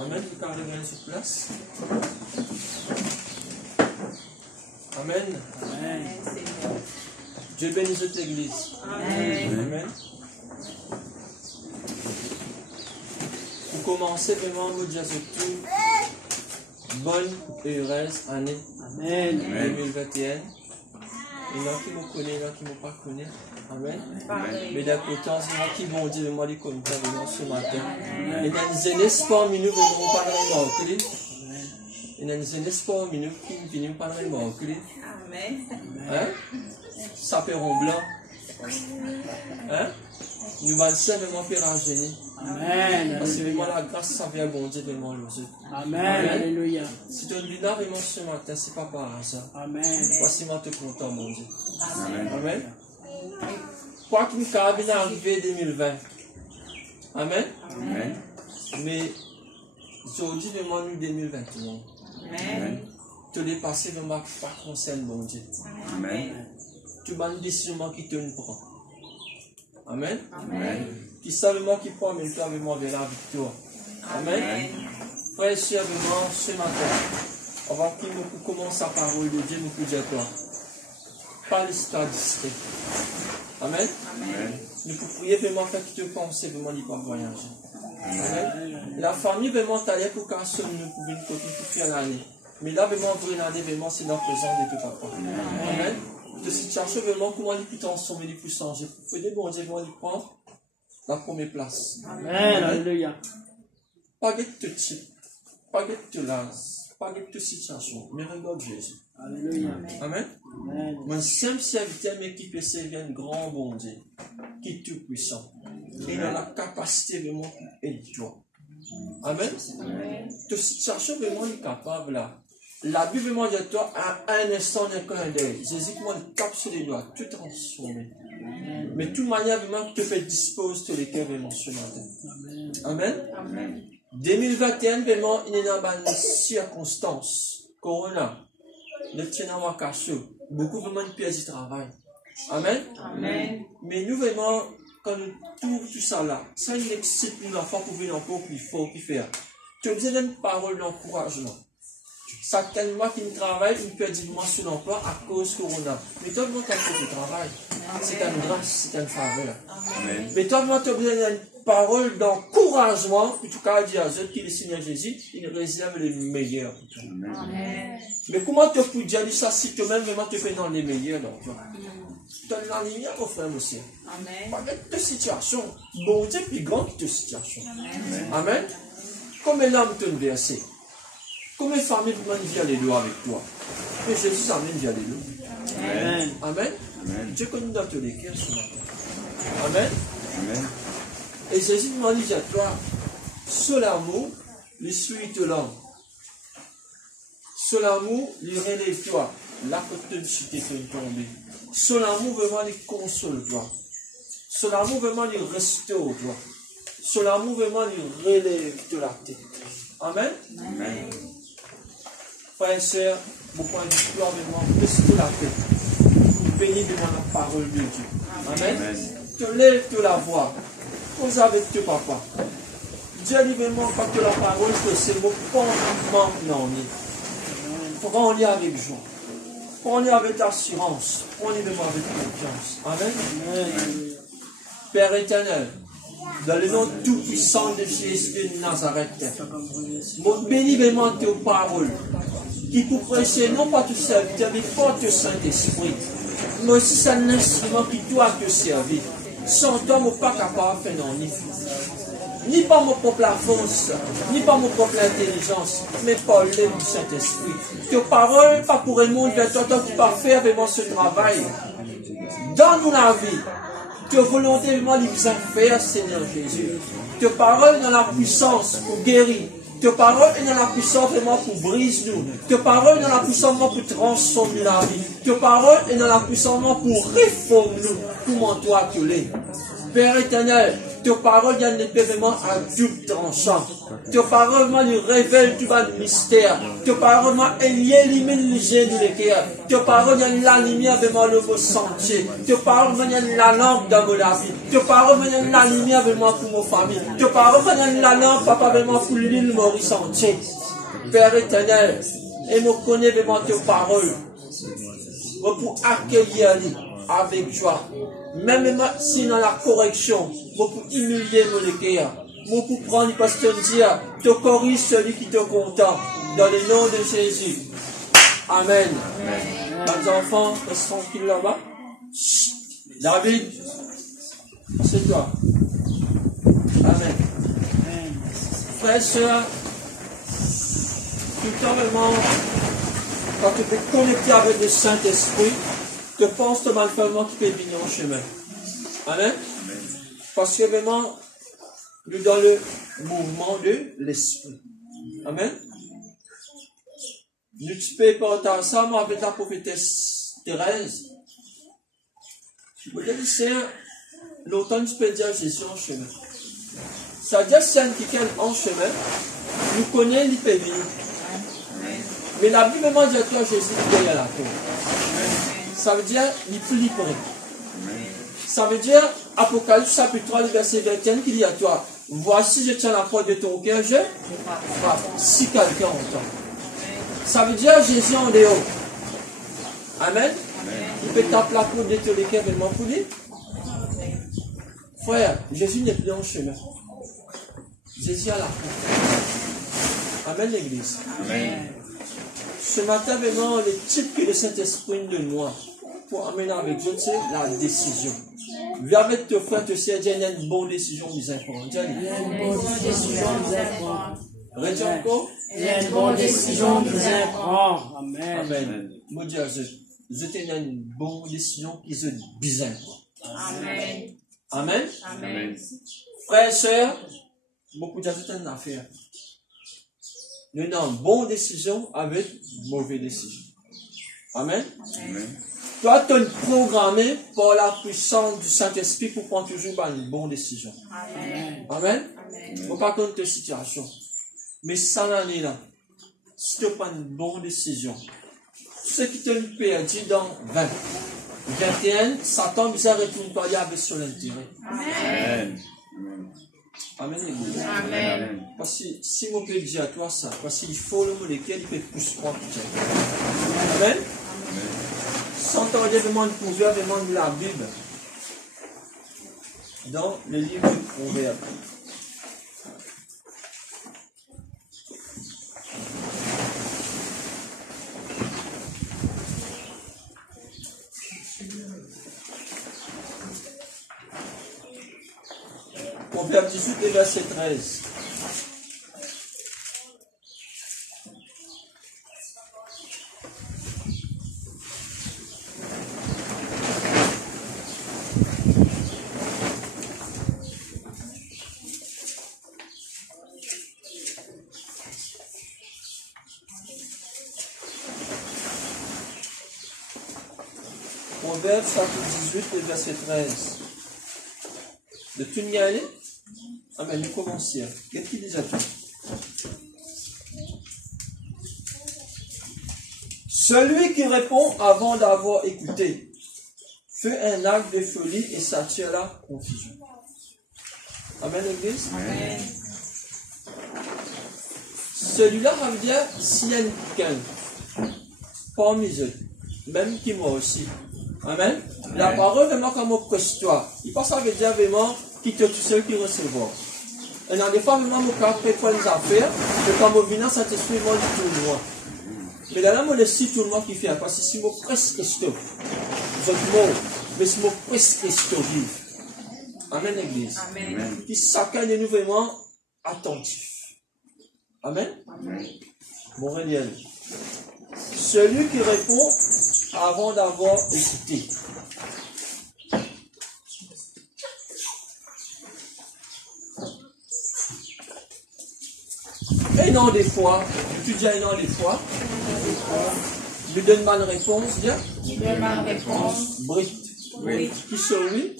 Amen. Vous pouvez arriver sur place. Amen. Amen. Dieu bénisse toute l'église. Amen. Amen. Pour commencer, vraiment, nous disons surtout bonne et heureuse année Amen. 2021. Il y en a qui me connaissent, il y en a qui ne me pas connaissent. Amen. Mais d'un côté, c'est moi qui vont dire, moi, les connaissent vraiment ce matin. Il y a un espoir, mais nous ne venons pas dans le manquer. Il y a un espoir, mais nous qui ne venons pas dans le manquer. Amen. Hein? Saperon blanc. Hein? Nous allons simplement faire un génie. Amen. Parce que vraiment la grâce, ça vient bon Dieu vraiment le jeu. Amen. Alléluia. Si tu es là vraiment ce matin, ce n'est pas par hasard. Amen. Voici moi te content, mon Dieu. Amen. Quoi qu'il nous arrive arrivé 2020. Amen. Amen. Mais aujourd'hui, vraiment nous 2021. Amen. Te dépasser vraiment pas concerne mon Dieu. Amen. Tu vas une décision qui te prend. Amen. Amen. Qui savent qui prend, mais toi vraiment vers la victoire. Amen. Frère et sœurs, vraiment ce matin, avant qu'il nous commence la parole de Dieu, nous pouvons dire toi. Pas l'histoire distrait. Amen. Amen. Nous pouvons prier vraiment faire qui te pense vraiment n'y pas voyager. Amen. La famille vraiment t'allait pour qu'un seul nous pouvons nous continuer pour faire l'année. Mais là vraiment pour l'année vraiment c'est dans le présent de tout papa. Amen. De situation vraiment comment les plus ensemble les plus changer. Pour faire des bons Dieu vraiment les prendre la première place. Amen. Alléluia. Pas de te type, pas de te las, pas de te situation, mais regarde Jésus. Alléluia. Amen. Amen. Mon simple serviteur, mais qui peut servir un grand bon Dieu, qui est tout puissant. Il a la capacité vraiment d'aider toi. Amen. Toute situation vraiment est capable là. La Bible vraiment dit toi à un instant d'un clin d'œil. Jésus qui m'a tape sur les doigts, tout transformé. Mais toute manière vraiment qui te fait dispose de les cœurs vraiment ce matin. Amen. Amen. 2021 vraiment il y a une circonstance. Corona. Le tien à Wakasso. Beaucoup vraiment de pièces de travail. Amen. Amen. Mais nous vraiment, quand nous tout ça là, ça nous excite nous l'enfant pour venir encore plus fort, plus faire. Tu as besoin d'une parole d'encouragement. Ça tellement qui nous travaille, nous perdons sur l'emploi à cause de Corona. Mais toi, quand tu travailles, c'est une grâce, c'est une faveur. Amen. Mais toi, tu as besoin d'une parole d'encouragement, en tout cas, dire à ceux qui le Seigneur Jésus, il réserve les meilleurs. Amen. Mais comment tu peux dire ça si toi-même vraiment tu fais dans les meilleurs donc toi? Tu as la lumière au frère aussi. Amen. Pas de situation. Bon Dieu plus grand que de situation. Amen. Comme l'âme te verser. Comme une famille vient les deux avec toi. Mais Jésus amène via les deux. Amen. Amen. Amen. Dieu connaît dans tous les cœurs ce matin. Amen. Amen. Et Jésus m'a dit à toi, sur l'amour, les suites de l'homme. Sur l'amour, les relève-toi. Là que tu suis tombé. Sur l'amour, vraiment, les console-toi. Sur l'amour, vraiment, les restaure-toi. Sur l'amour, vraiment, les relève de la tête. Amen. Amen. Frères et sœurs, beaucoup de victoire, vraiment, restaure la tête. Bénis devant la parole de Dieu. Amen. Amen. Te lève de la voix. Cause avec toi, papa. Dieu dit vraiment, quand tu la parole, que c'est mon fondement, non. Prends-le avec joie. Prends-le avec assurance. Prends-le avec confiance. Amen. Amen. Père éternel, dans le nom tout-puissant de Jésus de Nazareth, mon bénis vraiment tes paroles, qui pour prêcher non pas te servir, mais pour te Saint-Esprit. Mais aussi c'est un instrument qui doit te servir. Sans toi, je ne suis pas capable de faire non, ni par mon propre force, ni par mon propre intelligence, mais par l'aide du Saint-Esprit. Tes paroles, pas pour le monde, vers toi, toi qui vas faire vraiment ce travail. Dans la vie, tes volontés vraiment les faire, Seigneur Jésus. Tes paroles dans la puissance pour guérir. Tes paroles dans la puissance vraiment pour briser nous. Tes paroles dans la puissance vraiment pour transformer la vie. Tes paroles dans la puissance vraiment pour réformer nous. Comment toi tu l'es. Père éternel, ta parole vient de vraiment à double tranchant. Ta parole nous révèle tout le mystère. Ta parole élimine le gène de cœur. Ta parole vient la lumière vraiment le beau sentier. Ta parole vient la lampe dans mon vie. Ta parole vient la lumière vraiment pour mon famille. Ta parole vient la lampe, papa, vraiment pour l'île Maurice entier. Père éternel, et nous connaissons vraiment ta parole. Pour accueillir avec joie. Même si dans la correction, pour humilier mon cœur, pour prendre parce que dire, te corrige celui qui te content. Dans le nom de Jésus. Amen. Les enfants, restez tranquilles là-bas. David, c'est toi. Amen. Frères et sœurs, tout le temps vraiment, quand tu peux te connecter avec le Saint-Esprit, te pense de malfaitement qui peut venir en chemin. Amen. Parce que vraiment, nous dans le mouvement de l'Esprit. Amen. Nous tu peux porter ensemble avec la prophétesse Thérèse. Vous avez dit, Seigneur, l'automne tu peux dire Jésus en chemin. Ça veut dire c'est quelqu'un en chemin, nous connaissons les pays. Mais la Bible même dit à toi Jésus qui est à la tour. Ça veut dire, il plus libre. Ça veut dire, Apocalypse chapitre 3, verset 21, qui dit à toi, voici je tiens la porte de ton cœur, je frappe. Si quelqu'un entend. Ça veut dire, Jésus en dehors. Amen. Il peut taper la porte de ton cœur, vraiment pour lui. Frère, Jésus n'est plus en chemin. Jésus à la porte. Amen, l'église. Amen. Ce matin, vraiment, le type que le Saint-Esprit de moi pour amener avec vous, c'est la décision. Viens avec tes frères, tes sœurs, il y a une bonne décision nous apprendre. Il y a une bonne décision nous apprendre. Redis encore. Il y a une bonne décision nous apprendre. Amen. Amen. Moi, je tenais une bonne décision qui se bizarre. Amen. Amen. Amen. Frères et sœurs, beaucoup de gens ont une affaire. Nous avons une bonne décision avec une mauvaise décision. Amen. Amen. Toi, tu es programmé par la puissance du Saint-Esprit pour prendre toujours une bonne décision. Amen. Amen. Il ne faut pas compter de situation. Mais ça l'année là, si tu prends une bonne décision, ce qui te perdu dans 20, 21, Satan vous a retourné par avec son intérêt. Amen. Amen. Amen. Parce que si on peut dire à toi ça, parce qu'il faut le mot lequel il peut plus croire que tu es. Amen. Sans tarder, demande plusieurs demandes de la Bible dans le livre du Proverbe. Proverbe 18 et verset 13. Proverbe chapitre 18 et verset 13. De tout y aller? Amen, nous commencions. Qu'est-ce qu'il dit à toi? Celui qui répond avant d'avoir écouté fait un acte de folie et s'attire à la confusion. Amen, l'église? Amen. Celui-là, ça veut dire, s'il y a quelqu'un parmi eux, même qui moi aussi. Amen. Amen. La parole vraiment comme au toi. Il passe à dire vraiment qui te tout seul qui recevoir. Et dans des fois vraiment mon cas prépare les affaires, mais quand mon venant ça te suit moi du tout moi. Mais dans là moi le si tout le monde qui fait parce que si mon presque stop. Vous êtes mort, mais si mon presque stop vive. Amen l'église. Amen. Qui chacun de nous vraiment attentif. Amen. Amen. Mon réel. Celui qui répond avant d'avoir écouté. Et non des fois, tu dis non des fois, lui donne ma réponse, bien. Il donne ma réponse. Brut. Oui. Qui sont oui?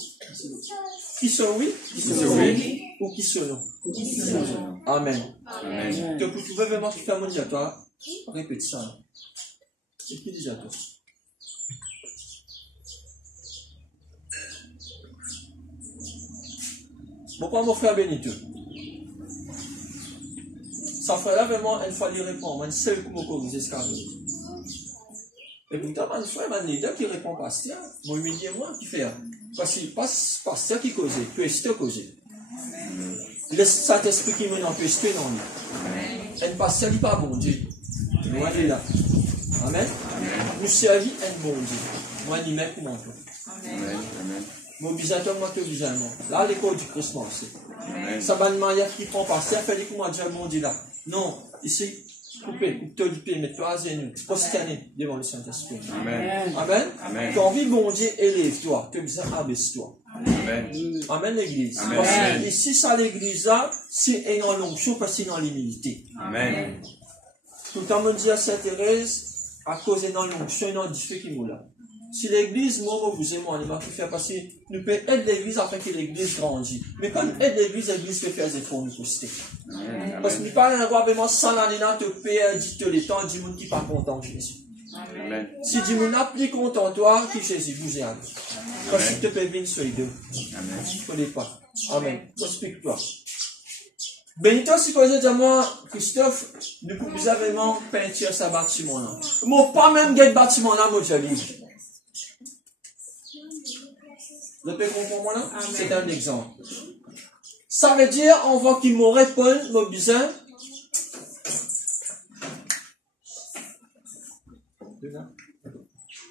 Qui sont oui? Qui sont oui. Ou qui sont non? Non. Amen. Amen. Que vous pouvez vraiment faire mon diatoire, répète ça. C'est qui déjà toi? Pourquoi mon frère Benito? Ça ferait vraiment une fois il répond, moi, seul coup mon corrige ce qu'il et pourtant, mon frère, mon leader qui répond pasteur, mon humilié moi qui fait. Parce que pasteur qui cause, pasteur cause. Le Saint-Esprit qui mène en pasteur dans lui. Un pasteur qui n'est pas bon Dieu. Moi, il est là. Amen. Nous servons un bon Dieu. Moi, il met pour mon frère. Amen. Amen. Mon bisateur, moi, tout bisatement. Là, l'école du Christmas, c'est. Amen. Ça va de manière qui prend pasteur, fait des coups, moi, Dieu, mon Dieu là. Non, ici, coupez, coupe-toi du pied, mets-toi à genoux. Tu peux se canner devant le Saint-Esprit. Amen. Amen. Amen. Quand vie, bon Dieu, élève-toi. Tu dis, abaisse-toi. Amen. Amen, l'église. Amen. Parce que ici, ça, l'église là, c'est une l'onction parce que c'est dans l'humilité. Amen. Tout le temps, on dit à Sainte Thérèse, à cause de l'onction, il y a un diffé qui moule là. Si l'église, moi, vous aimez, on est marqué faire parce que nous pouvons aider l'église afin que l'église grandisse. Mais quand nous aidons l'église peut faire des efforts nous poster. Parce que nous parlons d'avoir vraiment 100 années dans te payer, dit le temps, dit monde qui n'est pas content de Jésus. Amen. Si dit monde n'a plus content toi, qui Jésus vous aime. Parce qu'il te peut venir sur les deux. Amen. Je ne connais pas. Amen. Explique-toi. Benito, si vous dites à moi, Christophe, nous pouvons vraiment peinture ce bâtiment-là. Moi, pas même quel bâtiment-là, moi, je lis. Vous pouvez comprendre moi là? C'est un exemple. Ça veut dire, on voit qu'il me répond, mon besoin.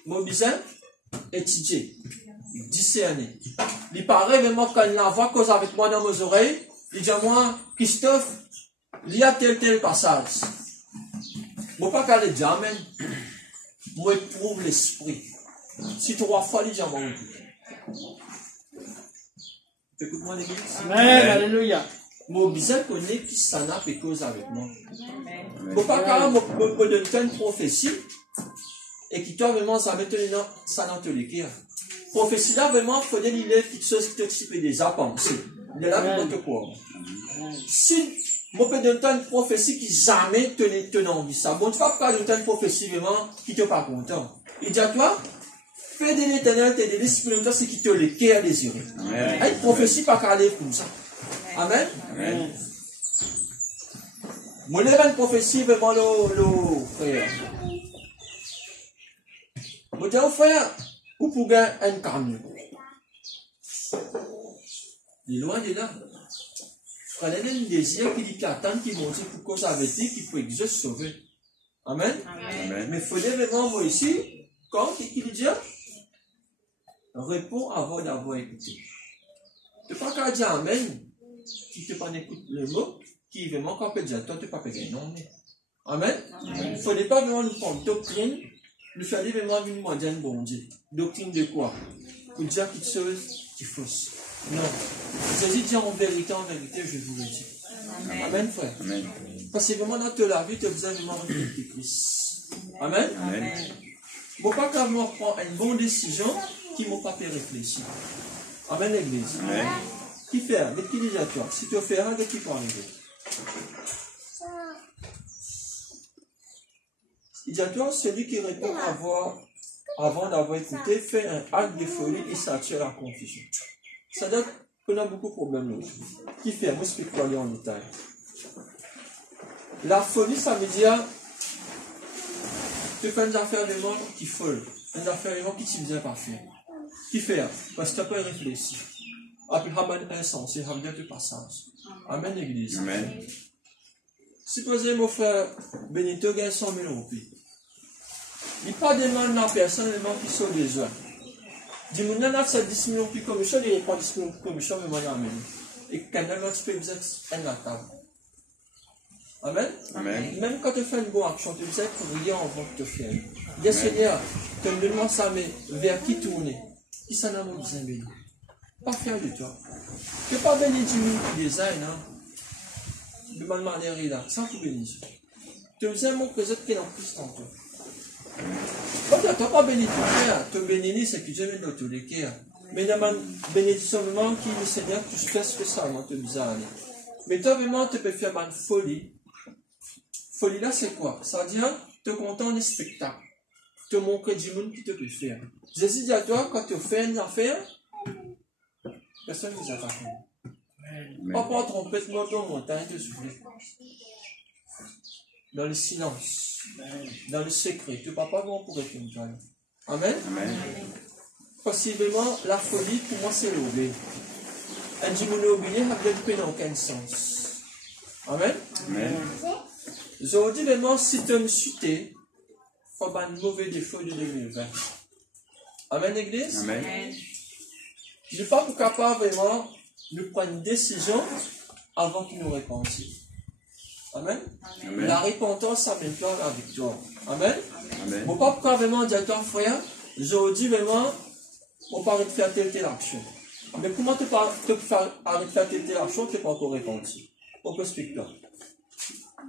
Mon besoin, étudier, discerner. Il paraît vraiment quand il voit cause avec moi dans mes oreilles, il dit à moi, Christophe, il y a tel passage. Je ne peux pas qu'elle le dire, amen. Moi, éprouve l'esprit. Si 3 fois, il dit à moi, écoute-moi l'église. Amen. Alléluia. Mon besoin connaît qui s'en a fait cause avec moi. Je ne peux pas quand me donner une prophétie et qui toi vraiment ça maintenant ça dans te l'écrire. Prophétie là vraiment il faut dire il est quelque chose qui t'occupe déjà pensé. Il est là pour te croire. Si moi peux donner une prophétie qui jamais te envie ça. Bon tu vas pas donner une prophétie vraiment qui te pas content. Il dit à toi fais de l'éternel tes délices pour le c'est qui te l'écrire désiré. Une prophétie pas qu'à aller comme ça. Amen. Amen. Moi, j'ai une prophétie vraiment, le frère. Moi, j'ai un frère, où pour gagner un camion. Il est loin de là. Frère, il a un désir qui dit qu'il attend, qui monte pour cause avec lui, qui peut exister sauver. Amen. Amen. Mais il faut vraiment, moi ici, quand il dit, réponds avant d'avoir écouté. Tu n'as pas qu'à dire Amen. Qui te pas écoute le mot, qui vraiment quand peut dire, toi tu ne peux pas dire non. Amen. Il ne faudrait pas vraiment nous prendre doctrine, nous faire vraiment une mondiale bon Dieu. Doctrine de quoi? Pour dire quelque chose qui est fausse. Non. Jésus dit en vérité, je vous le dis. Amen, frère. Amen. Parce que vraiment dans la vie, tu as besoin vraiment de Christ. Amen. Amen. Il ne faut pas quand même prendre une bonne décision qui ne m'a pas fait réfléchir. Amen, l'église. Amen. Qui fait? Mais qui dit à toi? Si tu fais un, qui peut arriver? Il dit à toi, celui qui répond avant d'avoir écouté, fait un acte de folie et s'attire à la confusion. Ça donne qu'on a beaucoup de problèmes là. Qui fait? Moi, je explique quoi en détail. La folie, ça veut dire, tu fais une affaire de monde qui folle, une affaire de monde qui t'y vient pas faire. Qui fait? Parce que tu n'as pas réfléchi. Après, ramène un sens, il ramène tout passage. Amen, l'église. Amen. Supposez mon frère Benito gagne 100 000 roupies. Il n'y a pas de demande à personne, qui sont besoin. Du monde n'a pas 10 000 roupies comme ça, il prend 10 000 roupies comme ça, mais moi, j'amène. Et quand même, tu peux vous être un à table. Amen. Amen. Même quand tu fais une bonne action, tu sais que rien en va te faire. Dis Seigneur, tu me demandes ça, mais vers qui tourner? Qui s'en a besoin de béni? Pas fier de toi. Tu ne peux pas bénir du design, hein? De mal manière là, sans tout bénir. Tu as besoin de mon présent qui est en plus en toi. Quand tu n'as pas béni ton frère, te bénir, c'est que Dieu met dans tous les cœurs. Mais dans ma bénédiction, vraiment, qui le Seigneur, tu fais spécialement, te bizarre. Mais toi, vraiment, tu peux faire une folie. Folie là, c'est quoi? Ça veut dire, te content des spectacles. Te montrer du monde qui te peut faire. Jésus dit à toi, quand tu fais une affaire, personne ne vous attaque. Pas pour trompette, monter en montagne, te souffler. Dans le silence, dans le secret. Tu ne vas pas bon pour être une femme. Amen. Amen. Possiblement, la folie, pour moi, c'est l'obé. Un djimoune oublié, ça n'a aucun sens. Amen. Amen. Aujourd'hui, vraiment, si tu me chuté, il faut avoir un mauvais défaut de 2020. Amen, Église. Amen. Je ne suis pas capable vraiment de prendre une décision avant qu'il nous repentit. Amen. Amen. La repentance, ça m'implique la victoire. Amen. Amen. Mon papa, quand vraiment dire à toi, frère, aujourd'hui, vraiment, on parle de faire telle action. Mais comment te faire arrêter de faire telle action, tu n'es pas encore repenti. On peut expliquer là.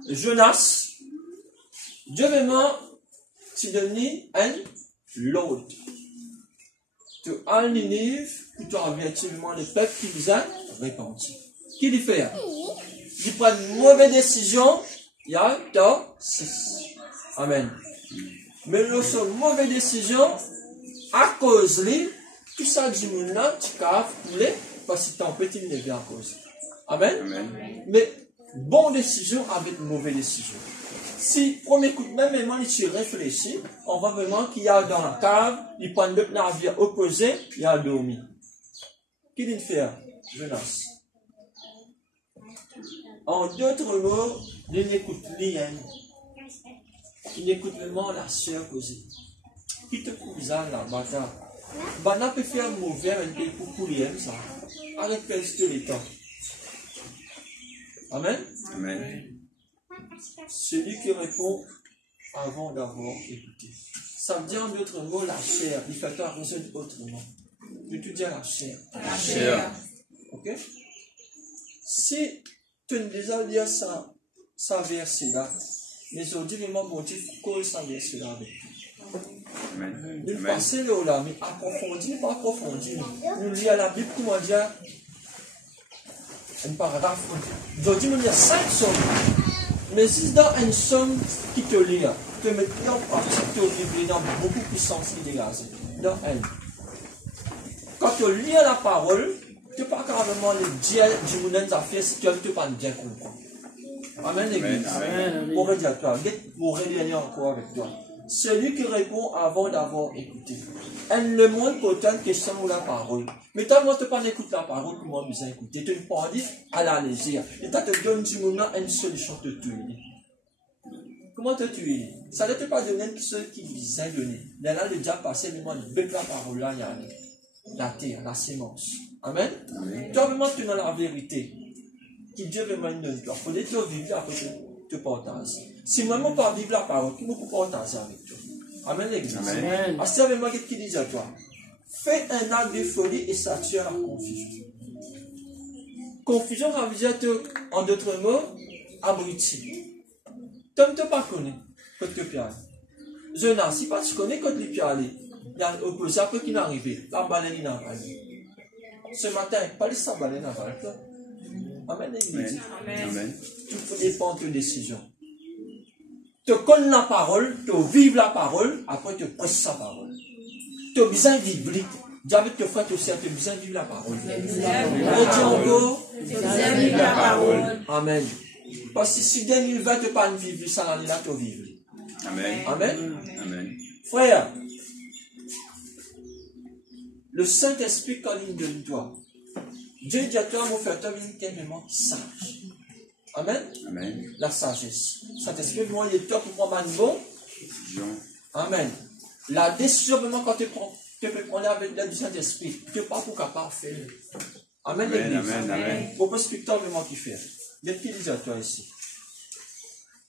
Jonas, Dieu vraiment, tu donnes un l'autre. Tu as Ninive, pour tu avertis vraiment le peuple qui vous a repenti. Qui lui fait? Il prend une mauvaise décision, il y a tort 6. Amen. Mais lorsqu'une mauvaise décision, à cause de tout ça du monde là, tu as coulé parce que tu as un petit levé à cause. Amen. Amen. Mais bonne décision avec mauvaise décision. Si, premier coup de main, vraiment, tu réfléchis, on voit vraiment qu'il y a dans la cave, il prend deux navires opposés, il y a dormi. Qui dit faire? Jonas. En d'autres mots, il n'écoute rien. Il n'écoute vraiment la sœur causée. Qui te pousse à la bataille? Bana peut faire mauvais, mais pour courir, ça. Arrête de faire le temps. Amen. Amen. Celui qui répond avant d'avoir écouté. Ça veut dire en d'autres mots la chair. Il fait toi raisonner autrement. Je te dis la chair. La chair. Ok? Si tu ne déjà dit ça verset-là, mais aujourd'hui, vraiment, mon Dieu, cause ça verset-là avec toi. Amen. Nous Amen. passer là, mais approfondir, pas approfondir. Nous lire la Bible, comment dire, un paragraphe. Aujourd'hui, nous lisons 5 sommes. Mais si dans une somme qui te lit, te met en partie te livrer dans beaucoup de puissance qui dégage. Dans un. Quand tu lis la parole, tu ne peux pas carrément le dire du monde des affaires si tu ne peux pas bien comprendre. Amen, l'église. Amen. On va dire à toi, on va dire encore avec toi. Celui qui répond avant d'avoir écouté. Elle le monde pourtant question ou la parole. Mais toi, moi, tu ne pas écouter la parole, comment besoin écouter. Tu ne pas dire à la légère. Et tu te donnes du moment une solution de te tuer. Comment te tuer? Ça ne te pas donner une seule qui vient donner. Là, le diable passé, le monde bec la parole là, il y a la terre, la sémence. Amen. Amen. Toi, vraiment, tu es dans la vérité. Qui Dieu vraiment donne toi. Il faut que tu vives après te partager. Si moi, je pas vivre la parole, qui me peut partager avec toi. Amen, l'église. Amen. Parce que c'est vraiment ce qu'il dit à toi. Fais un acte de folie et ça tue à la confusion. Confusion, ça veut dire, en d'autres mots, abruti. Tu ne pas connais quand tu peux aller. Jonas, si pas tu connais quand tu peux aller, il y a l'opposé après qui est arrivé. La baleine n'a pas allé. Ce matin, pas laisser sa baleine avant toi. Amen, l'église. Amen. Tout dépend de tes décisions. Tu connais la parole, tu vives la parole, après tu presses sa parole. Tu as besoin de vivre. Dieu te fait aussi, tu as besoin de vivre la parole. Vive la parole. Amen. Parce que si 2020 tu pas vivre ça l'année là, tu vivre. Amen. Amen. Amen. Frère, le Saint-Esprit quand il donne toi, Dieu dit à toi, mon frère, tu es tellement sage. Amen. Amen. La sagesse. Saint-Esprit, moi, il est toi pour prendre un bon. Jean. Amen. La décision, vraiment, quand tu prends, tu peux prendre avec l'aide du Saint-Esprit. Tu n'es pas pour capable de faire. Amen, Amen. l'église. Amen. Amen. Pour pas expliquer vraiment qui fait. Mais qui dit à toi ici?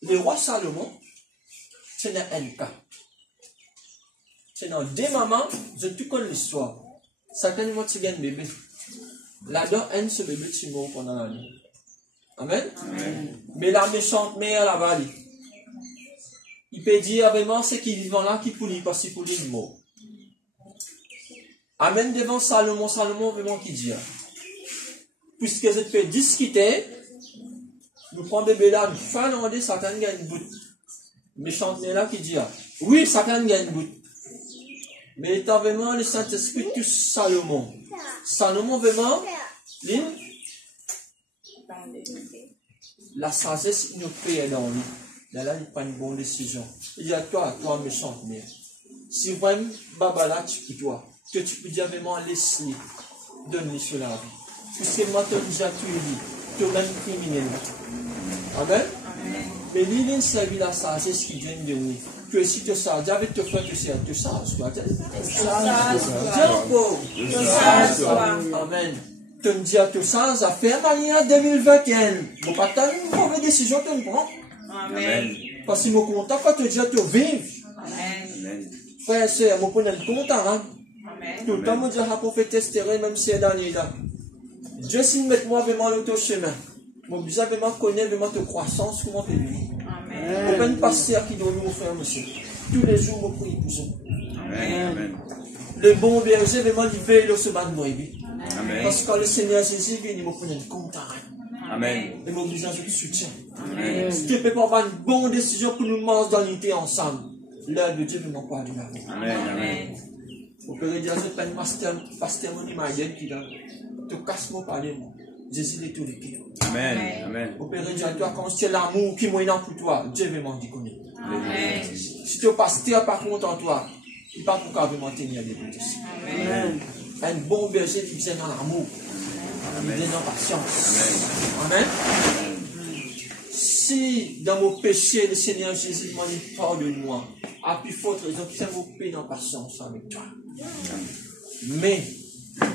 Le roi Salomon, c'est dans un cas. C'est dans des mamans, je te connais l'histoire. Certainement, tu gagnes bébé. Là-dedans, ce bébé, tu mort pendant la nuit. Amen. Amen. Mais la méchante mère là-bas, il peut dire vraiment ce qui vivent là qui pour lui, parce qu'il pour lui mort. Amen devant Salomon, Salomon vraiment qui dit. Puisque je peux discuter, nous prenons bébé là, nous finlandais, Satan gagne une bout. Méchant là qui dit, oui, Satan gagne une bout. Mais étant vraiment le Saint-Esprit tout Salomon. Salomon vraiment, la sagesse, il nous paye dans lui. Là, il prend une bonne décision. Il dit à toi, méchant mère. Si vraiment, Babala, tu peux toi, que tu peux dire vraiment laisse-le, donne-le sur la vie. Puisque moi, tu as déjà tué lui, tu es un criminel. Amen? Mais lui, il servi la sagesse qui vient de lui. Que si tu sais, Dieu te fait que c'est, tu sais, quoi. Amen. Tu me dis à tout ça, ça fait manière 2021. Bon, pas tant une mauvaise décision que tu prends. Amen. Parce que mon content, quand tu dis à te vivre. Amen. Frère et sœur, mon prenez le content, hein. Amen. Tout le temps, mon Dieu a prophétisé, même ces derniers là. Dieu, s'il met moi vraiment l'autre chemin. Mon Dieu, vraiment connaît vraiment ta croissance, comment tu vis. Amen. Aucun pasteur qui doit nous faire, monsieur. Tous les jours, je prie pour ça. Amen. Le bon berger, vraiment, il veille le chemin de moi. Amen. Parce que quand le Seigneur Jésus vient, il me prend le content. Amen. Et mon besoin de soutien. Amen. Si tu peux pas avoir une bonne décision pour nous manger dans l'unité ensemble, l'œuvre de Dieu ne m'en parle pas. Amen. Amen. Vous pouvez dire, je prends un pasteur Monimaïden qui te casse mon parler. Jésus est tout le cœur. Amen. Amen. Vous pouvez dire, toi, quand c'est l'amour qui est pour toi, Dieu veut m'en dire. Amen. Si tu es pasteur par contre en toi, il ne peut pas vraiment tenir des bouts aussi. Amen. Un bon berger qui vient dans l'amour, il vient dans la patience. Amen. Si dans mon péché, le Seigneur Jésus m'a dit pardonne-moi, à plus forte raison, qu'il fait mon péché dans la patience avec toi. Mais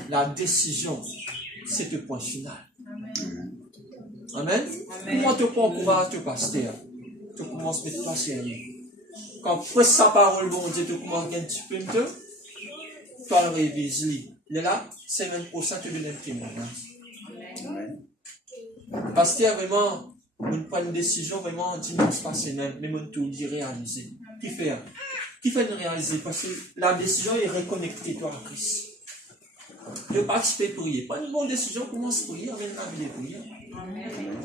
la décision, c'est le point final. Amen. Comment tu prends courage, tu pasteur? Tu commences à mettre pas sérieux. Quand après sa parole, bon Dieu, tu commences à gagner un petit peu de temps, tu vas le réviser. Là, c'est même pour ça que tu donnes un témoignage. Pasteur, vraiment, on prend une décision vraiment dimanche passé, mais on tout dit réaliser. Qui fait le réaliser? Parce que la décision est reconnectée, toi, à Christ. Tu participes à prier. Pas une bonne décision, commence à prier, avec la vie de prière.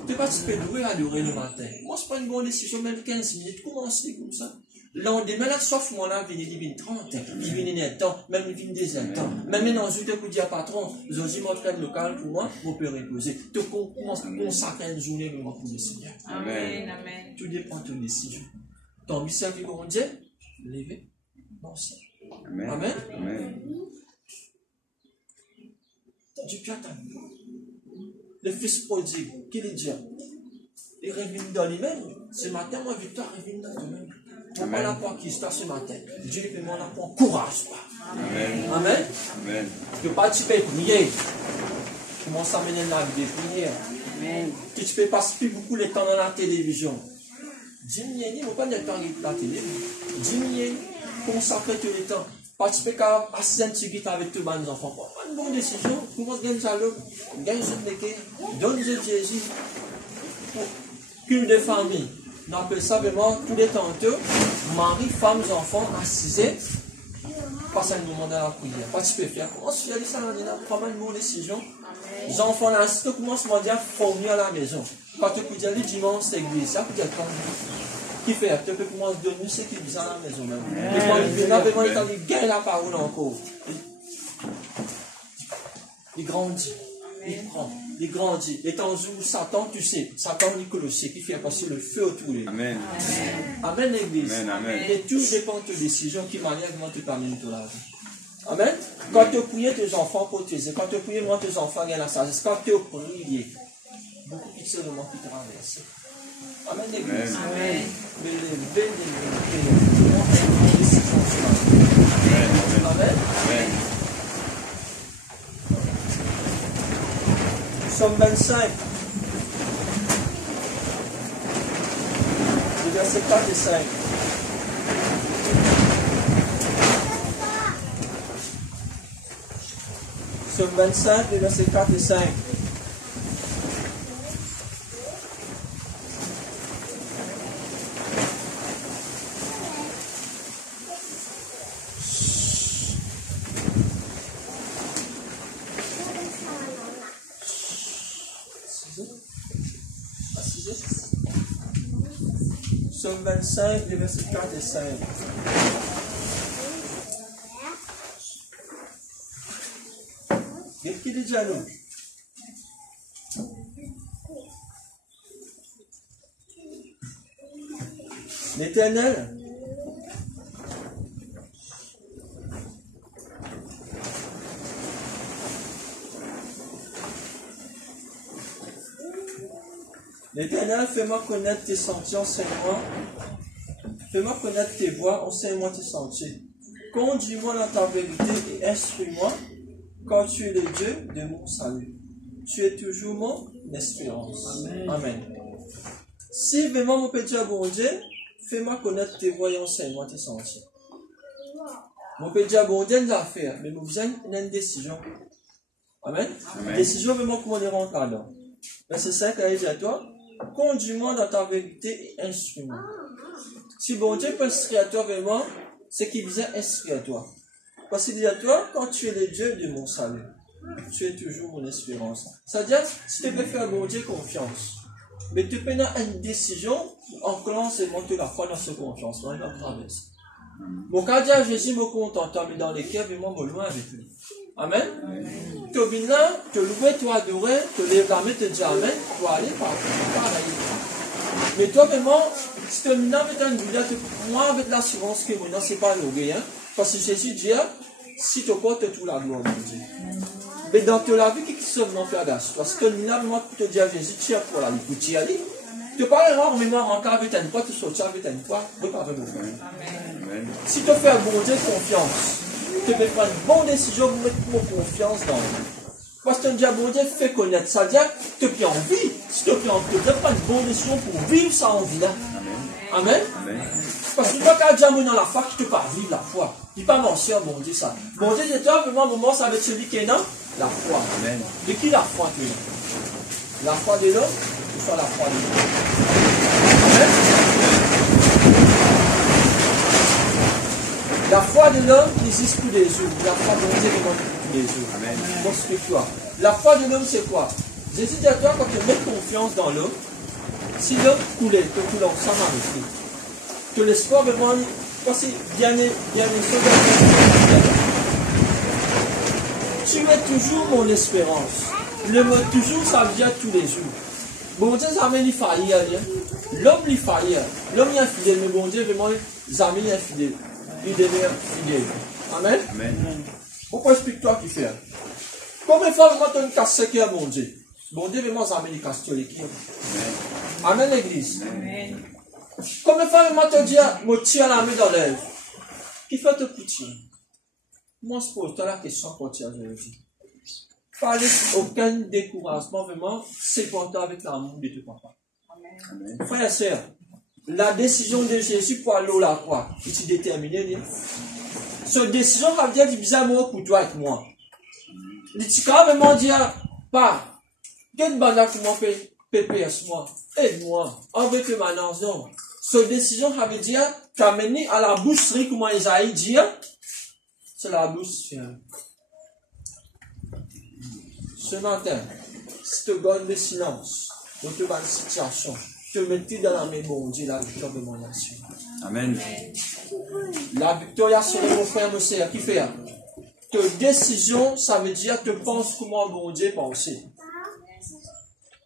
Tu participes à adorer le matin. Moi, c'est pas une bonne décision, même 15 minutes, commence comme ça. Lendemain, là, sauf moi là, il vient 30, il vient un temps, même il vient des temps. Même dans je te peux dire, patron, je dis, moi, je local pour moi, vous pouvez reposer. Tu commences à consacrer une journée vraiment pour le Seigneur. Amen. Amen. Tout dépend de ton décision. Ton mission qui vous dit, levez, bon sang. Amen. Amen. Amen. Dieu qui attend. Le fils prodigue, qui est Dieu? Il revient dans lui-même. Ce matin, ma victoire revient dans lui-même. On va l'apprendre qui soit ce matin. Dieu peut m'en apprendre courage. Amen. Amen. Amen. Tu peux pas prier. Commence à mener la vie de prière. Amen. Tu peux passer plus beaucoup de temps dans la télévision. 10 minutes, il ne faut pas le temps de la télé. 10 minutes, consacrer tout le temps. Participer à passer un petit guide avec tous les enfants. Pas une bonne décision. Comment gagner ça là? Gagne ce métier. Donne Jésus. Culte de famille. On appelle ça vraiment tous les temps. Mari, femmes, enfants, assisés. Passe un moment dans la prière. Participer à faire. Comment se fait ça? On a pas mal de bonnes décisions. Les enfants, là, si tu commences à dire, fournir à la maison. Quand tu peux dire le dimanche, c'est l'église. Ça peut dire quand qui fait, tu peux commencer à donner ce qui vient à la maison même. Et quand il vient, vraiment, il gagne la parole encore. Il grandit. Il prend. Il grandit. Et tant où Satan, tu sais, Satan Nicolas, c'est qui fait passer le feu autour de lui. Amen. Amen, l'église. Amen. Amen. Et tout dépend de tes décisions qui manière comment tu t'amènes dans la vie. Amen. Quand tu pries tes enfants pour tes quand tu pries moi tes enfants gagnent la sagesse. Quand tu pries, beaucoup qui se moment qui traversent. Amen, l'église. Amen. Mais les décisions sur la vie. Amen. Amen. Somme 25. Le verset 4 et 5. Somme 25, les versets 4 et 5. Psaume 25, les versets 4 et 5. Qu'est-ce qu'il dit déjà nous? L'Éternel, l'Éternel, fais-moi connaître tes sentiers, enseigne-moi. Fais-moi connaître tes voies, enseigne-moi tes sentiers. Conduis-moi dans ta vérité et instruis-moi, car tu es le Dieu de mon salut. Tu es toujours mon espérance. Amen. Si vraiment mon petit bon Dieu, fais-moi connaître tes voies et enseigne-moi tes sentiers. Mon petit bon Dieu nous a fait, mais nous besoin d'une décision. Amen. Amen. Décision vraiment comment on est rentré là. Verset 5 a dit à toi, conduis-moi dans ta vérité et instruis-moi. Si bon Dieu peut instruire à toi vraiment, c'est qu'il vient instruire à toi. Parce qu'il dit à toi, quand tu es le Dieu de mon salut, tu es toujours mon espérance. C'est-à-dire, si tu peux faire bon Dieu confiance, mais tu peux prendre une décision, en clan, c'est monter la foi dans cette confiance. On va traverser. Mon cas dit à Jésus, me contente, mais dans les cœurs, vraiment, me loin avec lui. Amen. Tu viens là, tu loues, tu adores, tu lèves la main, tu dis Amen, tu aller pareil. Mais toi, vraiment, si tu viens avec un Bouddha, moi, avec l'assurance que maintenant, ce n'est pas l'orgueil. Hein? Parce que Jésus dit, si tu portes tout la gloire de Dieu. Mais dans ta vie, qui se non faire gâche. Parce que tu viens vraiment pour te dire à Jésus, tu es pour la vie, pour tu aller. Tu parles rare, mais moi, encore avec une fois, tu sautes avec une fois, tu ne peux pas me faire. Si tu fais un bon Dieu confiance, tu peux prendre une bonne décision pour mettre mon confiance dans lui. Parce que tu dis à bon Dieu, fais connaître ça, dire que tu as envie. Si tu as envie, tu peux prendre une bonne décision pour vivre ça envie-là. Amen. Amen. Parce que toi, quand tu as dans la foi, tu ne peux pas vivre la foi. Il ne peut pas mentionner bon Dieu ça. Bon Dieu, c'est toi, vraiment, moment, ça va être celui qui est dans la foi. Amen. De qui la foi tu es? La foi de l'homme ou soit la foi de Dieu? Amen. La foi de l'homme existe tous les jours. La foi de Dieu demande tous les jours. Amen. Bon, explique-toi. La foi de l'homme, c'est quoi? Jésus dit à toi, quand tu mets confiance dans l'homme, si l'homme coulait, tu coules ensemble avec lui. Que l'espoir vraiment, parce que bien les choses, tu es toujours mon espérance. Le mot toujours, ça vient tous les jours. Bon Dieu, ça mène faillir. L'homme, il faillit. L'homme, il est fidèle, mais bon Dieu, vraiment, les amis, il est fidèle. Il demeure fidèle. Amen. Amen. Pourquoi explique-toi qui fait? Combien de fois, vraiment, tu as une casse qui est bon Dieu? Bon Dieu, vraiment, ça mène les casses sur l'équipe. Amen, l'église. Amen. Combien de fois, vraiment, tu dis, moi, tire la main dans l'œuvre? Qui fait te poutier? Moi, je pose la question pour tirer aujourd'hui. Pas aucun découragement, vraiment, c'est content avec l'amour de ton papa. Amen. Frère et sœur, la décision de Jésus pour aller à la croix, il s'est déterminé. Cette décision, ça veut dire qu'il est amoureux pour toi et moi. Il dit quand même dire, pas, quelle bande pour moi PPS moi, aide-moi, avec ma nation. Cette décision, ça veut dire, tu as mené à la boucherie, comment Isaïe dit, c'est la bouche. Ce matin, si tu gardes le silence, dans toute la situation, te mettez dans la main de mon Dieu la victoire de mon nation. Amen. La victoire sur mon frère, mon sœur, qui fait? Te décision, ça veut dire te pense comment mon Dieu pense.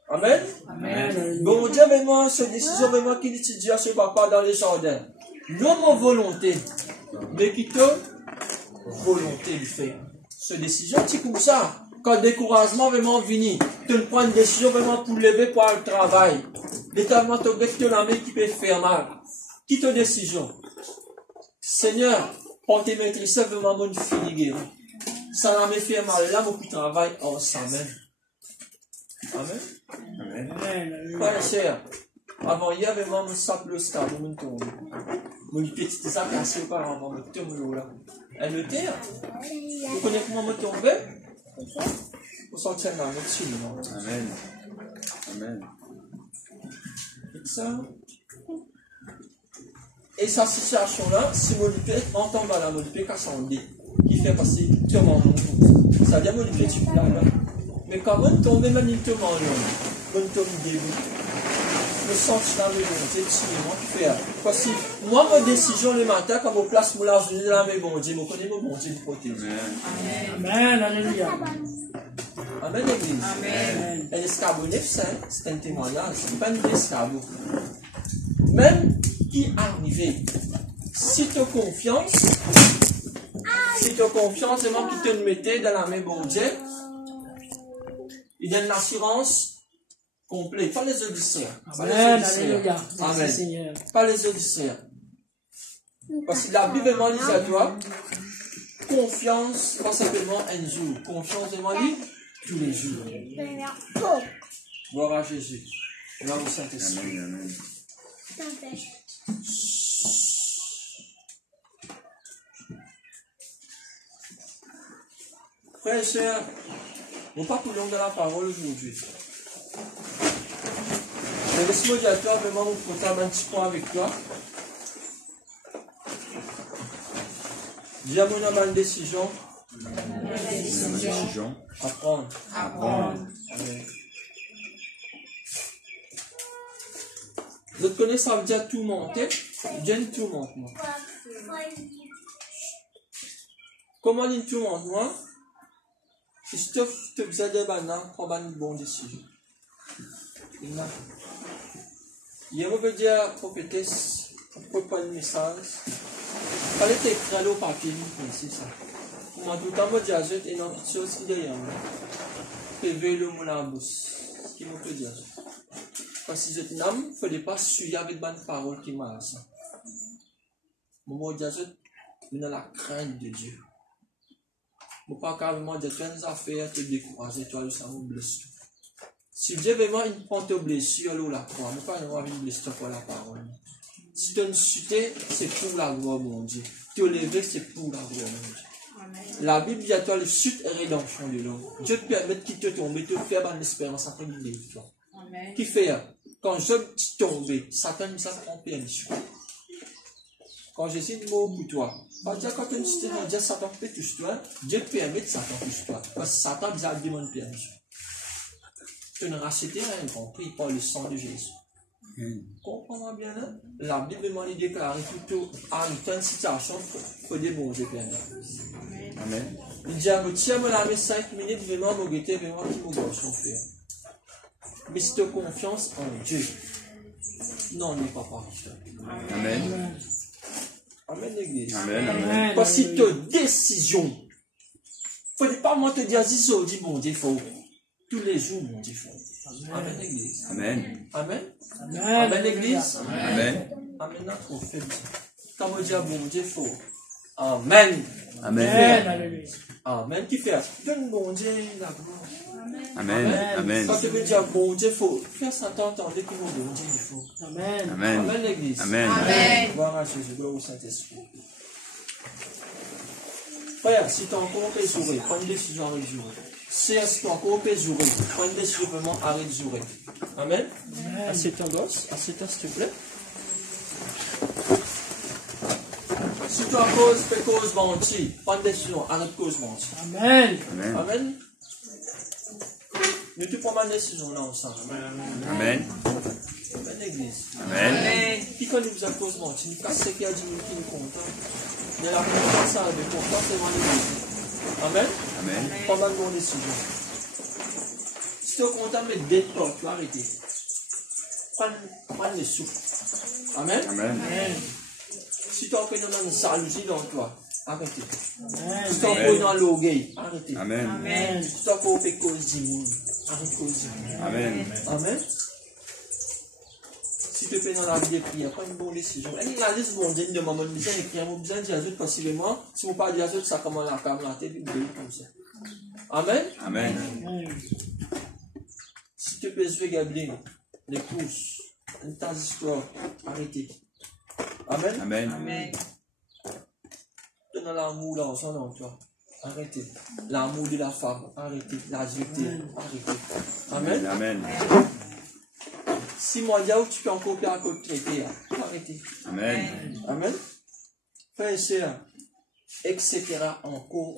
Amen. Amen. Bon Dieu, vraiment, cette décision, vraiment, qu'il dit à ce papa dans les jardins. Non mon volonté, mais qui te volonté lui fait. Cette décision, c'est comme ça. Quand le découragement vraiment venu, tu prends une décision vraiment pour lever pour le travail. L'état tu bec la main qui peut faire mal. Qui te décision? Seigneur, pour te maîtriser vraiment mon fille guéri. Ça n'a pas fait mal là, mon travail ensemble. Amen. Amen. Frère et sœur, avant hier, vraiment, mon sac le stade, mon tombe. Mon petit sac cassé par avant, mon tombe là. Elle le terre. Vous connaissez comment me tomber? Vous sortir dans notre film. Amen. Amen. Et ça. Et sa situation-là, si mon père entend la mon père cassandé, qui fait passer tout le monde. Ça veut dire mon père tu là. Mais quand on tombe, même il tombe en long. On tombe début. me sens dans mes bon Dieu, moi qui fais. Parce que moi, ma décision le matin, quand je place mon large dans mes bon Dieu, je connais mon bon Dieu de protéger. Amen. Alléluia. Amen, l'église. Amen. Et l'escabeau neuf, c'est un témoignage, c'est pas une escabeau. Même qui arrive, si tu as confiance, c'est moi qui te le mettais dans la main bon Dieu, il y a une assurance complète, pas les Odysséens. Amen. Alléluia. Merci Amen. Seigneur. Pas les Odysséens. Parce que la Bible m'en dit à toi, confiance, pas simplement un jour. Confiance demande tous les jours. Gloire à Jésus. Gloire au Saint-Esprit. Amen. Frères et sœurs, nous ne pas plus long dans la parole aujourd'hui. Mais laisse-moi dire à toi, vraiment, mon comptable un petit point avec toi. Dis à moi une décision. Décision. Apprendre. Apprendre. Amen. Vous connaissez, ça veut dire tout monter. Bien tout monte, moi. Comment dit tout monte, moi? Si je te faisais des bananes, prends une bonne décision. Il veut dire, prophétesse, pour pas le message. Fallait t'écrire au papier, c'est ça. Moi, tout le temps, je dis, il y a une petite chose qui est derrière moi. PV le mot la bouche. Ce qui me peut dire. Parce que cette âme, il ne fallait pas suivre avec bonne parole qui m'a dit. Moi, je dis, mais dans la crainte de Dieu. Je ne peux pas carrément dire que les affaires te décourager, toi, ça me blesse. Si Dieu vraiment il prend tes blessures, alors la croix, je ne peux pas avoir une blessure pour la parole. Si tu as une chuté, c'est pour la gloire, mon Dieu. Tu es levé, c'est pour la gloire, mon Dieu. Amen. La Bible dit à toi, le chute est rédemption de l'homme. Dieu te permet de quitter tomber, te faire une espérance après une victoire. Amen. Qui fait, quand je suis tombé, Satan nous a en permission. Quand je suis mot pour toi, parce que quand tu es Dieu, Satan peut toucher toi, Dieu permet de Satan toucher toi. Parce que Satan déjà demande permission. Tu n'as racheté rien compris par le sang de Jésus. Comprends-moi bien, hein? La Bible m'a déclaré plutôt à une situation pour des bons Dieu permet. Amen. Il dit à moi, tiens-moi la 5 minutes, vraiment, mon guetter, vraiment, qui me doit son faire. Mais si tu as confiance en Dieu, non, on n'est pas parti. Amen. Amen, l'église. Amen. Parce que tu as décision. Il ne faut pas moi te dire, dis dit bon Dieu, faut. Tous les jours, mon Dieu, faut. Amen, l'église. Amen. Amen. Amen. Amen, l'église. Amen. Amen, notre fait. Quand on dit bon Dieu, faut. Amen. Amen. Alléluia. Amen. Qui fait? Donne bon Dieu la gloire. Amen. Amen. Quand tu veux dire bon Dieu, faut. Faire ça t'entendre que bon Dieu, il faut. Amen. Amen. Amen, l'église. Amen. Amen. Gloire à Jésus, gloire au Saint-Esprit. Frère, si tu as encore un peu joué, prends une décision à réjouir. Si tu as encore un peu joué, prends une décision vraiment à réjouir. Amen. Assieds ton gosse, assieds-toi s'il te plaît. Si tu as cause mentir, prends une décision, arrête cause mentir. Amen. Amen. Amen. Nous te prenons une décision là ensemble. Amen. Amen, l'église. Amen. Amen. Puis quand nous vous cause mentir, nous cassons ce qui a dit nous qui nous comptons. Mais la confiance à la confiance, c'est vraiment l'église. Amen. Amen. Prends une bonne décision. Si tu es content, mais dès que tu vas arrêter. Prends le souffle. Amen. Amen. Si tu as encore une jalousie dans toi, arrêtez. Amen. Si tu as encore dans l'orgueil, arrêtez. Amen. Amen. Si tu as encore fait cause du monde, arrête cause du monde. Amen. Amen. Si tu fais dans la vie de prière, prends une bonne décision. Et la liste bon Dieu de maman, besoin d'écrire, mon besoin de dire possiblement, si vous parlez de ça comment la cam la tête, vous comme ça. Amen. Amen. Si tu peux jouer Gabriel, les pouces, une tas d'histoire, arrêtez. Amen. Amen. Amen. Tu as l'amour là ensemble dans toi. Arrêtez. L'amour de la femme, arrêtez. La jetée, arrêtez. Amen. Amen. Si moi dis où tu peux encore faire un côté traité, arrêtez. Amen. Amen. Frères et sœurs, etc. Encore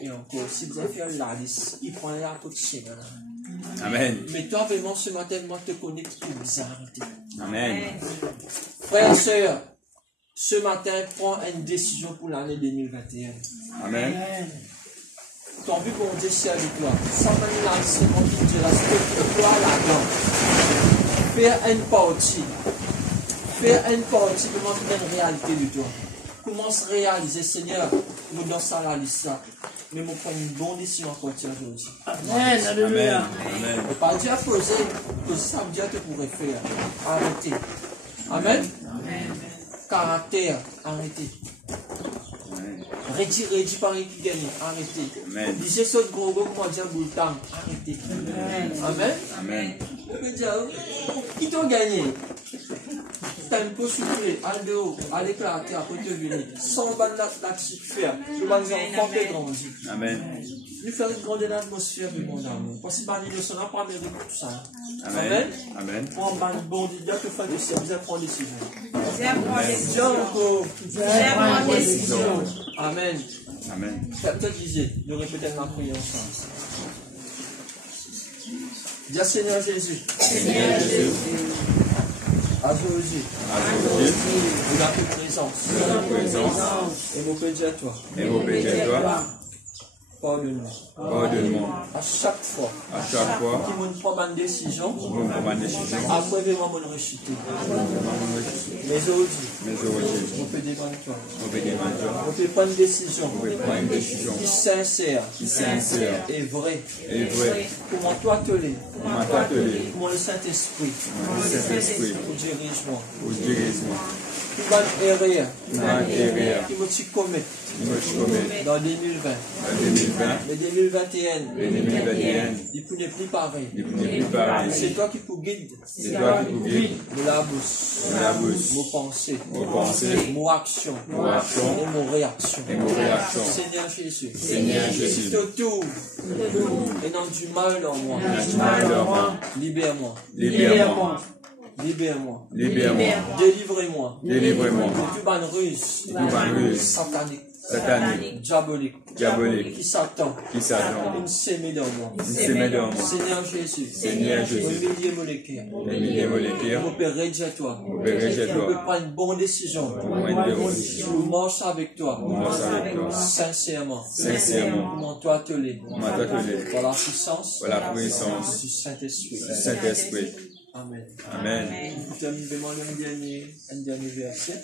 et encore. Si vous avez fait la liste, il prend la côté chemin. Amen. Mais toi, vraiment, ce matin, moi, te connecte pour vous arrêter. Amen. Frères et sœurs, ce matin, prends une décision pour l'année 2021. Amen. Ton but, bon Dieu, c'est avec toi. Sans venir là, c'est mon Dieu, là, c'est toi là-dedans. Faire une partie. Faire une partie, comment faire une réalité de toi. Commence à réaliser, Seigneur, nous dans ça, la liste, mais nous prenons une bonne décision à partir d'aujourd'hui. Amen. Alléluia. Amen. Et pas Dieu à poser, que ça Dieu te pourrait faire. Arrêtez. Amen. Caractère, arrêtez. Redis par qui gagne, arrêtez. Amen. Disez ce gros comment dire boultang, arrêtez. Amen. Amen. Je veux dire, qui t'ont gagné? T'as un peu soufflé, à l'eau, à l'éclater, après te venir. Sans ban la faire. Le ban enfant fait grandir. Amen. Nous faire une grande atmosphère de mon amour. Parce que nous sommes pas mérité pour tout ça. Amen. Amen. Pour un bon Dieu, te faire de ça, vous allez prendre des décisions. Amen. Amen. Peut-être disait, nous répétons la prière ensemble. Dis à Seigneur Jésus. Seigneur Jésus. À Jésus. De la présence. Et mon pédiatre à toi. Et vos péchés à toi. Pardonne-moi. Pardonne-moi. À chaque fois. À chaque fois. Qui me prend une décision. Nous prenons une décision. Après, vraiment, me rechuter. Mais aujourd'hui, Mais aujourd'hui, on peut dépendre de toi. on peut dire maintenant. On peut prendre une décision. On peut prendre une décision Qui sincère. Et vrai. et vraie. Comment toi te l'es. Comment t'atteler Comment le Saint-Esprit. le Saint-Esprit Pour dirige-moi. pour diriger-moi. Qui va errer. Dans l'erreur, Qui me t'y commet. nous me commet Dans 2020. en 2020, Mais 2021. et 2021, Il n'est plus pareil. il n'est plus pareil. C'est toi qui pour guide. C'est toi qui nous guides De la bouche. de la bouche, Mon pensée. nos pensées, Mon action. nos actions Et mon réaction. et nos réactions. Seigneur Jésus. Seigneur Jésus, Te tout. Et dans du mal en moi. libère-moi, Libère-moi. libère-moi, Libère-moi. libère-moi, Délivrez-moi. délivrez-moi, De toute bonne ruse. tout ruse, Satanique. satanique, Diabolique. diabolique, Qui s'attend. qui s'attend, Une sémée dans moi. une semaine dans moi. Seigneur Jésus. Seigneur Jésus, Humiliez mon cœur. les milliers molécules, Je peux rédiger-toi. opérez chez Je peux toi, prendre une bonne décision. pour moi de Je marche avec toi. commence avec toi, Sincèrement. sincèrement, Comment toi te l'es. comment t'atteler, Par la puissance pour la puissance du Saint-Esprit. du Saint-Esprit. Amen. Amen. Je termine demander un dernier verset.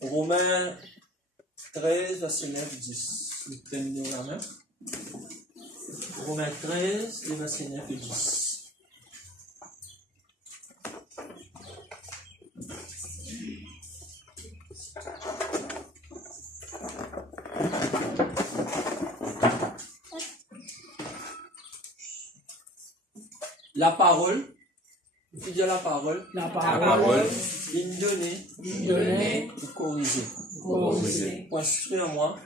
Romains 13, verset 9, 10. Nous terminons la main. Romains 13, verset 9 et 10. La parole, il dit la parole, La La parole. parole, il donnait Donner. pour corriger, corriger, pour instruire moi,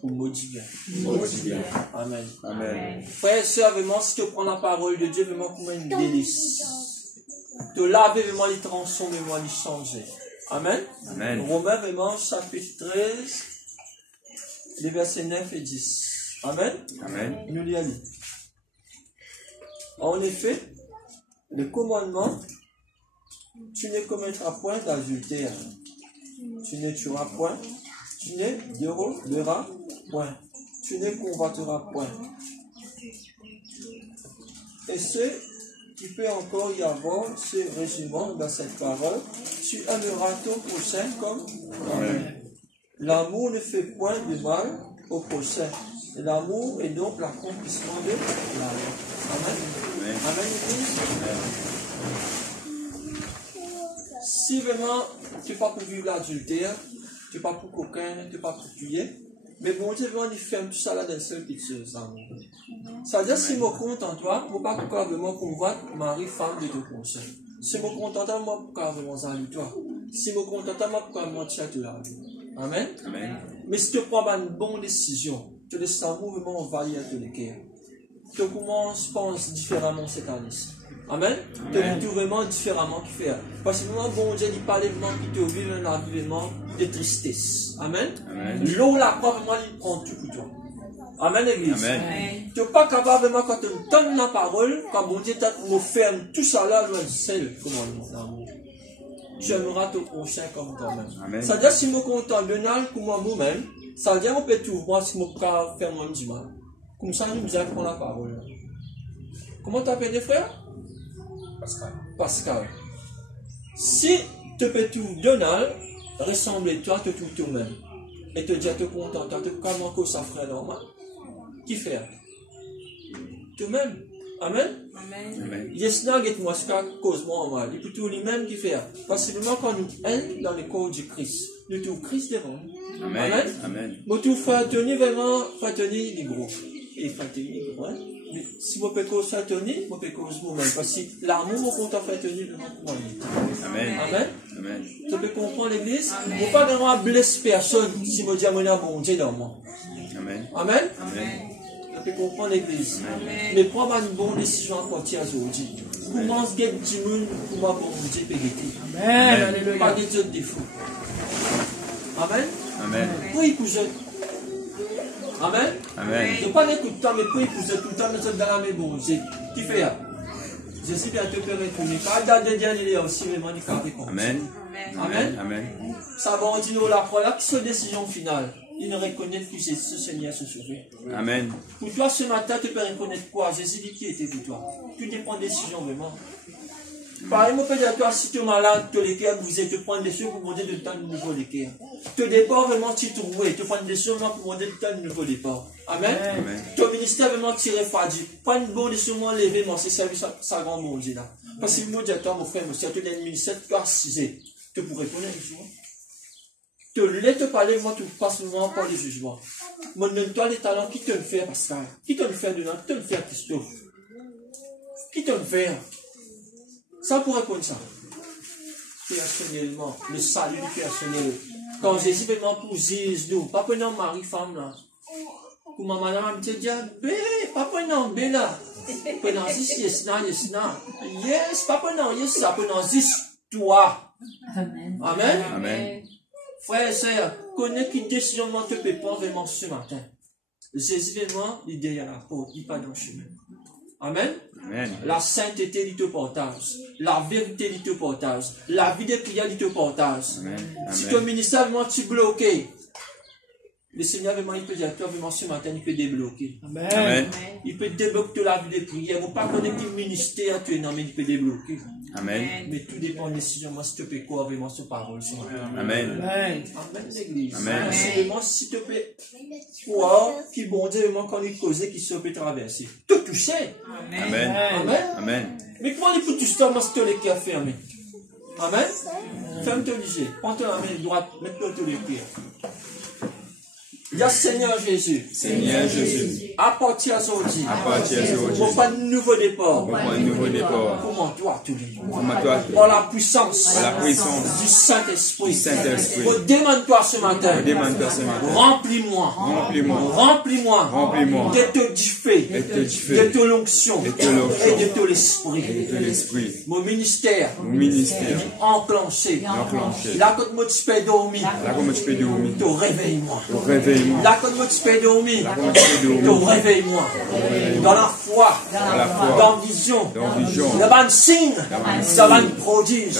pour modifier. modifier. Amen. Amen. Frère et soeur, vraiment, si tu prends la parole de Dieu, vraiment comme une délice. Te laver, vraiment, les transformer, vraiment, les changer. Amen. Amen. Romains, vraiment, chapitre 13, les versets 9 et 10. Amen. Amen. Nous l'y allons. En effet, le commandement, tu ne commettras point d'adultère, tu ne tueras point, tu ne déroberas point, tu ne convoiteras point. Et ce qui peut encore y avoir, ce résumant dans cette parole, tu aimeras ton prochain comme toi-même. L'amour ne fait point de mal au prochain. Et l'amour est donc l'accomplissement de la loi. Amen. Amen, église. Si vraiment tu n'es pas pour vivre l'adultère, tu n'es pas pour coquin, tu n'es pas pour tuer, mais bon Dieu vraiment il ferme tout ça là dans le seul petit chose. Ça veut dire si je compte en toi, je ne peux pas vraiment convoiter mari, femme de ton conseil. Si je compte en toi, moi, pourquoi vraiment saluer toi. Si je compte en toi, moi, pourquoi vraiment tiens de la vie. Amen. Amen. Mais si tu prends une bonne décision, tu laisses un mouvement envahir tous les cœurs. Tu commences, pense différemment cette année. Amen. Tu vis tout vraiment différemment qu'il fait. Parce que vraiment, bon Dieu, il parle vraiment qui te vit un avivement de tristesse. Amen. Amen. L'eau, la croix, vraiment, il prend tout pour toi. Amen, l'église. Amen. Amen. Tu n'es pas capable vraiment quand tu donnes la parole, quand bon Dieu nous ferme tout ça là, loin seul, comment on dit. Tu aimeras ton prochain comme toi-même. Amen. Ça veut dire si je suis content de donner pour moi-même, ça veut dire qu'on peut tout voir si je peux faire moi du mal. Comme ça, nous allons prendre la parole. Comment t'appelles, frère? Pascal. Pascal. Si tu peux tout donner, ressemble-toi, te tout toi-même. Et te dire, te content, te comment que ça ferait normal. Qui fait? Toi-même. Amen. Amen. Amen. Yesna get moi ce cause moi mal. Et plutôt lui-même qui fait. Possiblement quand nous sommes dans le corps du Christ. Nous tout Christ devant. Amen. Amen. Amen. Moi tout faire tenir vraiment, faire tenir les gros. Et faire tenir les gros. Hein? Mais si vous pouvez cause faire tenir, vous pouvez cause vous-même. Parce que l'amour qu'on t'a fait tenir, Amen. Amen. Amen. Tu peux comprendre l'église? Vous ne pouvez pas vraiment blesser personne si vous dites à mon Dieu dans moi. Amen. Amen. Amen. Tu peux comprendre l'église. Amen. Mais prends une bonne décision à partir d'aujourd'hui. Commence à gagner du monde pour moi pour Dieu péter. Amen. Pas Alléluia. de Dieu de défaut. Amen. Amen. Pour épouser. Amen. Amen. Ne pas l'écouter tout le temps, mais pour épouser tout le temps, mais dans la main bon Dieu. Qui fait ça? Jésus vient te faire retourner. Quand date de Dieu, il est aussi vraiment du carré comme ça. Amen. Amen. Amen. Ça va on dit nous la croix là, qui sont décision finale. Il ne reconnaît que c'est ce Seigneur se sauver. Amen. Pour toi, ce matin, tu peux reconnaître quoi? Jésus dit qui était pour toi. Tu te prends une décision vraiment. Par exemple, peut dire à toi, si tu es malade, tu as les cœurs brisés, tu prends une décision pour demander de temps de nouveau les cœurs. Tu départ vraiment, tu trouves, tu prends une décision vraiment pour demander de temps de nouveau départ. Amen. Amen. Ton ministère vraiment tiré fadi. Prends une bonne décision, lever, mon service, ça grand monde là. Parce que moi, dis à toi, mon frère, monsieur, tu as un ministère, tu as assisé. Tu pourrais répondre à ça. Tu laisses te parler, moi, tu passes le moment par le jugement. Moi, donne-toi les talents qui te le fait, Pascal. Qui te le fait dedans? Qui te le fait, Christophe? Qui te le fait? Ça pourrait répondre ça. Personnellement, le salut du personnel. Quand Jésus fait mon poussise, nous, pas prenant mari, femme là. Pour ma madame, me dit, pas prenant B là. Prenant 10, yes, na, yes, na. Yes, pas prenant, yes, ça, prenant 10, toi. Amen. Amen. Amen. Frère et sœur, connais qu'une décision ne te peut pas vraiment ce matin. Jésus vraiment, il est derrière la porte, il n'est pas dans le chemin. Amen. Amen. La sainteté, il te partage. La vérité, il te partage. La vie de prière, il te partage. Amen. Si Amen. ton ministère vraiment tu bloqué, le Seigneur vraiment, il peut dire à toi vraiment ce matin, il peut débloquer. Amen. Amen. Il peut débloquer la vie de prière. Vous ne pas connaître quel ministère tu es dans, mais il peut débloquer. Amen. Mais tout dépend de la décision. Moi, si tu peux quoi vraiment ce parole ce matin. Amen. Amen. Amen, l'église. Amen. C'est vraiment, s'il te plaît, toi, qui bon Dieu, vraiment, quand il causait, qui se peut traverser. Tout touché. Amen. Amen. Amen. Mais comment il peut tout ça, moi, si tu as les cœurs fermés? Amen. Ferme-toi léger. Prends-toi la main droite, mets-toi tous les pieds. Il y a Seigneur Jésus. Seigneur Jésus, À partir d'aujourd'hui, à partir d'aujourd'hui, pour pas de nouveau départ, pour un nouveau départ, pour mon toi tous les jours. pour toi, Par la puissance par la puissance du Saint-Esprit. du Saint-Esprit, Demande-toi ce matin. demande-toi ce matin, Remplis-moi. remplis-moi, Remplis-moi. remplis-moi, De ton diffé. et te De fais, ton onction. de ton onction, Et de ton esprit. et de l'Esprit, Mon ministère. mon ministère, Enclenché. enclenché. La côte moi tu peux dormir. Là, comment tu peux dormir, Te réveille-moi. réveille-moi, La côte moi tu peux dormir. comment tu peux Te dormir, réveille-moi. Dans la foi. dans la foi, Dans la vision. dans la vision, Il y a un signe. Ça va nous prodige.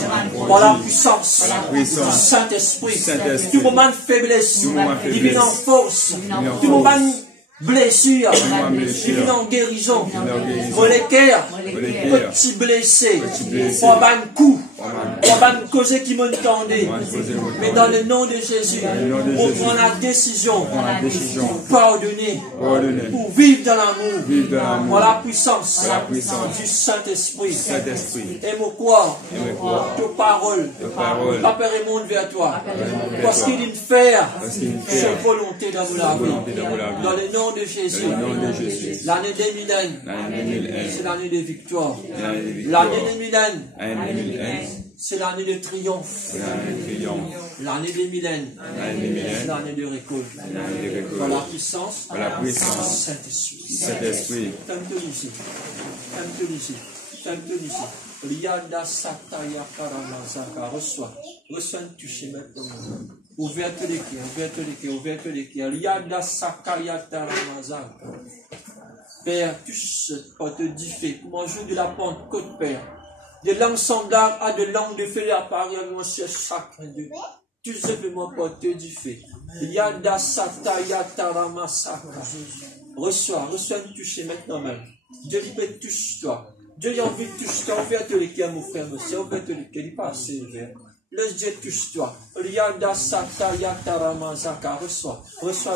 Par la puissance du Saint-Esprit. Saint-Esprit. Tout moment de faiblesse. Tout moment de faiblesse. Divine en force. en Tout moment de blessure. moment de blessure. Divine en guérison. en guérison. Pour les cœurs. Molécaire, Petit blessé. blessé. Pour un coup. pour ma- Pour un cause qui m'entendait. pour un causé au Mais temps. dans le nom de Jésus, le nom de on Jésus. prend la décision Prends la décision, pour pardonner, pardonner, pour vivre dans l'amour, vivre dans l'amour, pour la puissance pour la puissance du Saint-Esprit. Saint-Esprit, Et mon corps, et me croire, tes paroles, ta parole, Papa remonte vers toi. vers Parce toi. qu'il est faire Parce qu'il est sa faire volonté dans la volonté vie. dans la vie. Dans le nom de Jésus. Dans le nom de Jésus. L'année 2001, l'année 2001, c'est l'année de victoire. l'année de victoire, L'année 2001, l'année 2001, c'est l'année de triomphe. l'année de triomphe, L'année 2001, l'année 2001, c'est l'année de récolte. l'année de Par la récolte, puissance par la puissance Saint-Esprit. du Saint-Esprit, Ferme-toi ici. Ferme-toi ici. Ferme-toi ici. Liada Sataya Karamazaka. Reçois. Reçois un toucher maintenant. Ouvert tous les cœurs, ouvert tous les cœurs, ouvert tous les cœurs. Yada sakayata ramazaka. Père, touche cette porte du feu. Comment jouer de la Pentecôte, Père. De langues semblables à de langues de feu apparaît à mon cher chacun d'eux. Tout simplement porte du feu. Yada satayata ramasaka. Reçois une touche maintenant même. Dieu lui peut touche-toi. Dieu lui a envie de toucher-toi. Ouvert tous les cœurs, mon frère, mon soeur. Ouvert tous les cœurs. Il n'est pas assez ouvert. Laisse Dieu touche-toi. Yada satayata ramasaka. Reçois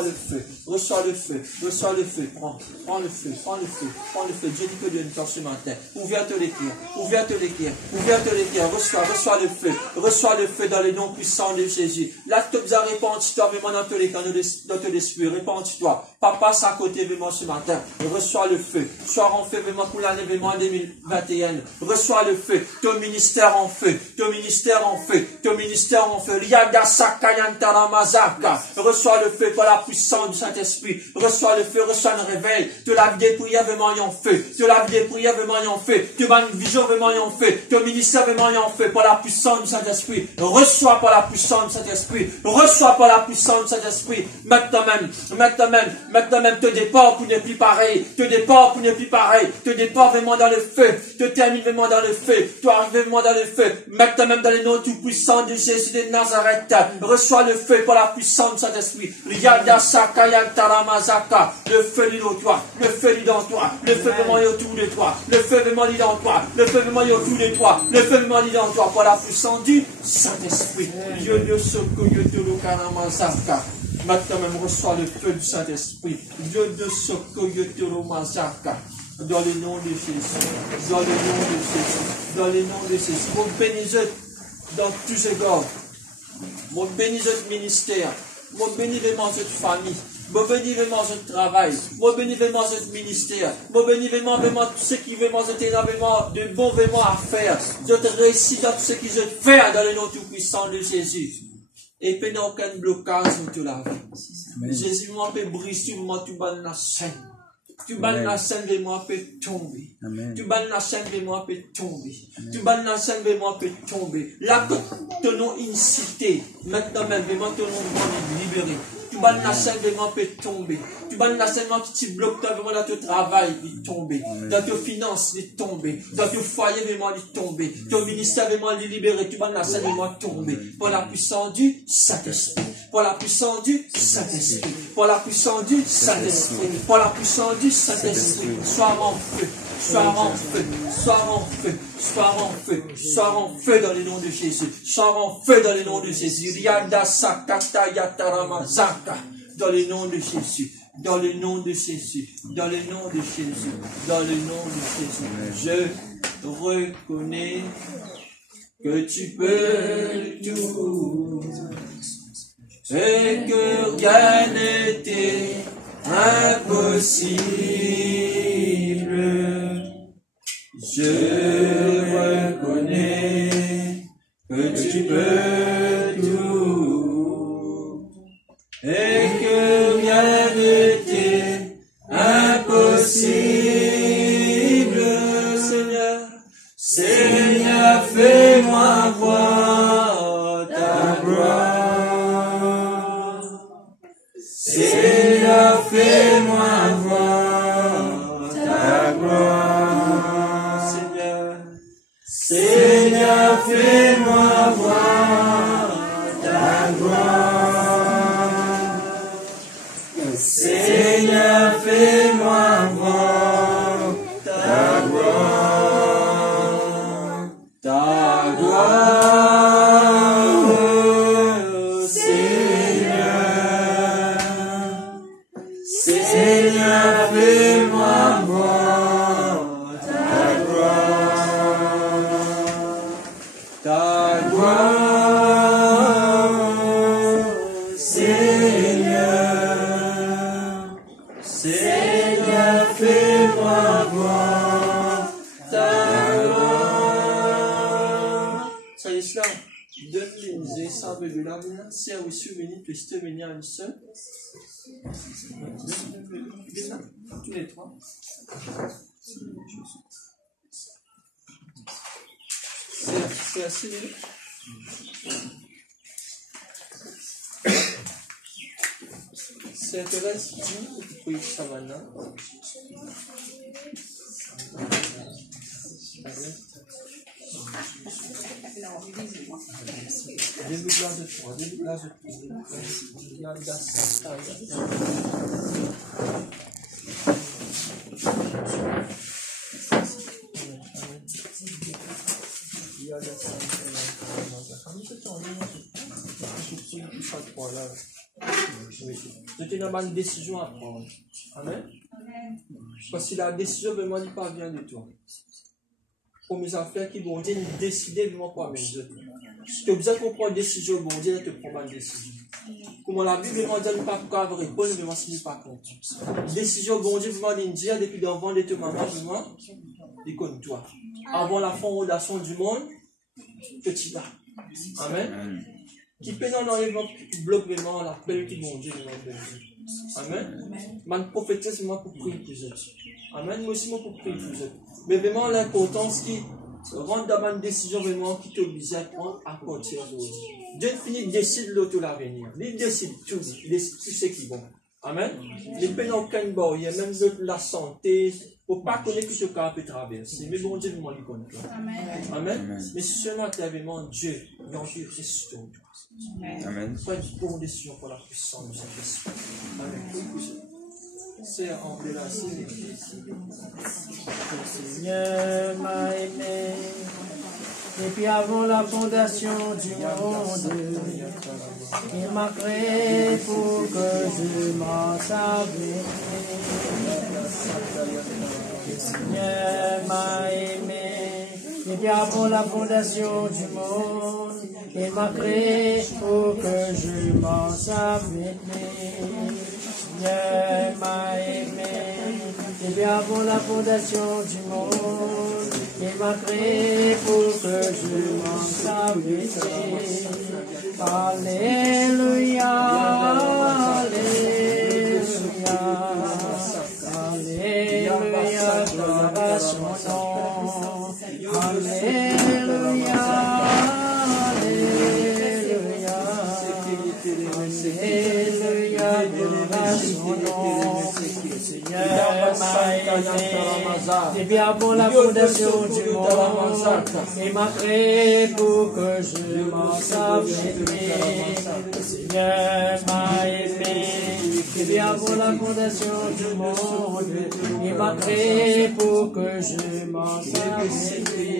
le feu. Reçois le feu. Reçois le feu. Prends le feu. Prends le feu. Prends le feu. Dieu dit que Dieu nous ce matin. Ouvert tous les cœurs. Ouvert tous les cœurs. Ouvert tous les cœurs. Reçois le feu. Reçois le feu dans le nom puissant de Jésus. Là, tu as répandu-toi vraiment dans tous les cœurs, dans ton esprit. Répandu-toi. Papa, c'est à côté vraiment ce matin. Reçois le feu. Sois en feu vraiment pour l'année vraiment 2021. Reçois le feu. Ton ministère en feu. Ton ministère en feu. Ton ministère en feu. Yada sakayantaramazaka. Reçois le feu par la puissance du Saint-Esprit. Reçois le feu. Reçois un réveil. Tu la vie des prières vraiment en feu. Tu la vie des prières vraiment en feu. Tu as une vision vraiment en feu. Ton ministère vraiment en feu par la puissance du Saint-Esprit. Reçois par la puissance du Saint-Esprit. Reçois par la puissance du Saint-Esprit. Maintenant même, te départ pour ne plus pareil. Te départ pour ne plus pareil. Te départ vraiment dans le feu. Te termine vraiment dans le feu. Tu arrives vraiment dans le feu. Maintenant même dans le nom tout puissant de Jésus de Nazareth. Reçois le feu par la puissance du Saint-Esprit. Yada sakayantaramazaka. Le feu lit dans toi. Le feu lit dans toi. Le feu vraiment est autour de toi. Le feu vraiment lit dans toi. Le feu vraiment est autour de toi. Le feu vraiment lit dans toi par la puissance du Saint-Esprit. Yodo soko yotoro karamazaka. Maintenant même reçois le feu du Saint-Esprit. Yodo soko yotoro mazaka. Dans le nom de Jésus. Dans le nom de Jésus. Dans le nom de Jésus. Mon bénisse dans tous ces gars. Mon bénisse votre ministère. Mon bénisse vraiment cette famille. Mon bénis vraiment ce travail. Mon bénis vraiment ce ministère. Mon bénis vraiment tout ce qui vraiment énormément de bon vraiment à faire. Je te réussis dans tout ce qui je fais dans le nom tout puissant de Jésus. Et puis n'a aucun blocage dans toute la vie. Jésus m'a fait briser tout bas la scène. Tu bannes la scène de moi peut tomber. Tu bannes la scène de moi peut tomber. Tu bannes la scène de moi peut tomber. Là que ton nom incité, maintenant même, vraiment ton nom est libéré. Tu bannes la scène de moi peut tomber. Tu bannes la scène qui te bloque vraiment dans ton travail, il tomber. Dans tes finances, il tomber. Dans ton foyer, vraiment, il tomber. Ton ministère, vraiment, il libéré. Tu bannes la scène de moi tomber. Pour la puissance du Saint-Esprit. Pour la puissance du Saint-Esprit. Pour la puissance du Saint-Esprit. Pour la puissance du Saint-Esprit. Sois en feu. Sois en feu. Sois en feu. Sois en feu. Sois en feu dans le nom de Jésus. Sois en feu dans le nom de Jésus. Riada sakata yataramazaka. Dans le nom de Jésus. Dans le nom de Jésus. Dans le nom de Jésus. Dans le nom de Jésus. Je reconnais que tu peux tout. Et que rien n'était impossible. Je reconnais que tu peux tout. Et que rien n'était impossible. Seigneur, Seigneur, fais-moi voir ta gloire. Seigneur, fais-moi voir ta gloire. Seigneur, Seigneur, fais-moi voir ta gloire. Seigneur, fais-moi voir ta gloire. Ta gloire, Seigneur. Seigneur, fais-moi voir ta gloire. Ta gloire, Seigneur. Seigneur, fais-moi voir ta gloire. Ça y est, cela. Deux sans bébé là, c'est aussi venu, puis c'est venu à une seule. Tous les trois. C'est assez minutes. Saint-Thérèse, tu pries ça maintenant. Début-là de toi, début-là de toi. C'était une bonne décision à prendre. Amen. Parce que la décision vraiment n'est pas bien de toi. Pour mes affaires qui vont dire, décider vraiment pas mes autres. Si tu as besoin qu'on prenne une décision, bon Dieu, tu prends une décision. Comme la Bible vraiment dit, ne pas pouvoir répondre, vraiment si pas contre. Décision, bon Dieu, vraiment dire depuis d'enfant de tes mamans, vraiment, il connaît toi. Avant la fondation du monde, petit là. Amen. Qui peut dans l'enlèvement, qui bloque vraiment l'appel qui bon Dieu, vraiment. Amen. Man prophétise vraiment pour prier pour eux. Amen. Moi aussi, moi pour prier pour eux. Mais vraiment l'importance qui rend dans une décision vraiment qui t'oblige à prendre à partir d'aujourd'hui. Dieu finit décide l'autre l'avenir. Il décide tout. Il décide tout ce qui est bon. Amen. Il ne peut aucun barrière, même de la santé. Pour ne pas connaître que ce cas peut traverser. Mais bon Dieu, vraiment, il connaît. Amen. Amen. Mais seulement tu as vraiment Dieu, il en fait Christ sur toi. Amen. Prends une bonne décision pour la puissance de cette esprit. Amen. C'est en relation avec Jésus. Le Seigneur m'a aimé, et puis avant la fondation du monde, il m'a créé pour que je m'en savais. Le Seigneur m'a aimé, et puis avant la fondation du monde, il m'a créé pour que je m'en savais. Seigneur m'a aimé, et bien avant la fondation du monde, il m'a créé pour que je m'en savais. Alléluia, Alléluia, Alléluia, gloire à son nom. Alléluia, Alléluia, Alléluia, gloire à son nom. Seigneur m'a aimé, et bien avant la fondation du monde, il m'a créé pour que je m'en savais. Seigneur m'a aimé, et bien avant la fondation du monde, il m'a créé pour que je m'en savais.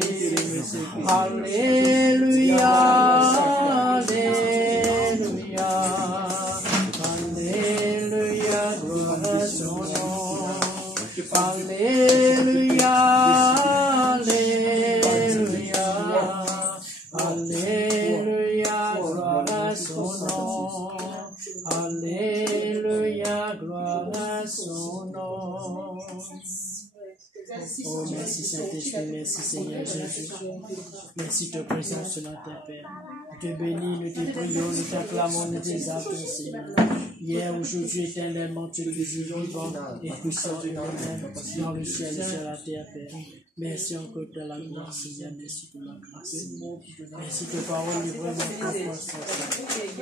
Alléluia, Alléluia, Alléluia, gloire à son nom. Alléluia, Alléluia, Alléluia, gloire à son nom. Alléluia, gloire à son nom. Oh, merci Saint-Esprit, merci Seigneur Jésus. Merci de ta présence sur notre Père. Nous te bénis, nous te prions, nous t'acclamons, nous t'exaltons, Seigneur. Hier, aujourd'hui, éternellement, tu es vivant et puissant et même dans le ciel et sur la terre, Père. Merci encore de la gloire, Seigneur. Merci pour la grâce. Merci que parole est vraiment force.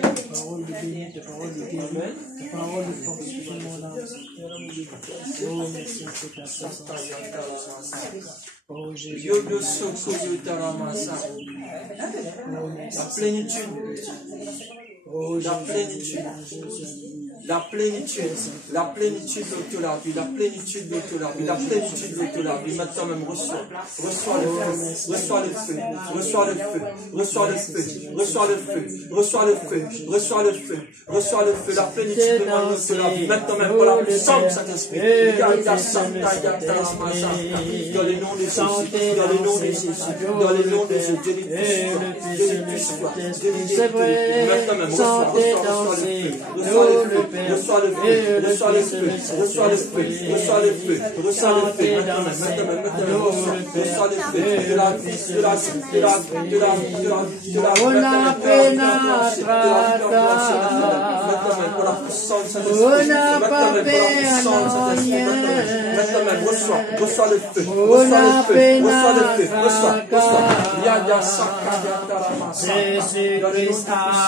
Ta parole est bénie, ta parole est guérie, ta parole est force pour mon âme. Oh, merci pour ta présence. Oh, Jésus. La plénitude. Oh, la plénitude. La plénitude, la plénitude de la vie, la plénitude de la vie, la plénitude de la vie. Maintenant même reçois le feu, reçois le feu, reçois le feu, reçois le feu, reçois le feu, reçois le feu, reçois le feu, reçois le feu, la plénitude de la vie. Maintenant même pour la puissance de Saint-Esprit. Dans le nom de Jésus, dans le nom de Jésus, dans le nom de Jésus, Dieu est puissant, Dieu est puissant. Maintenant même reçois le feu. Reçois le feu, reçois le feu, reçois le feu, reçois le feu, reçois le feu, maintenant, reçois le feu, de la Jésus-Christ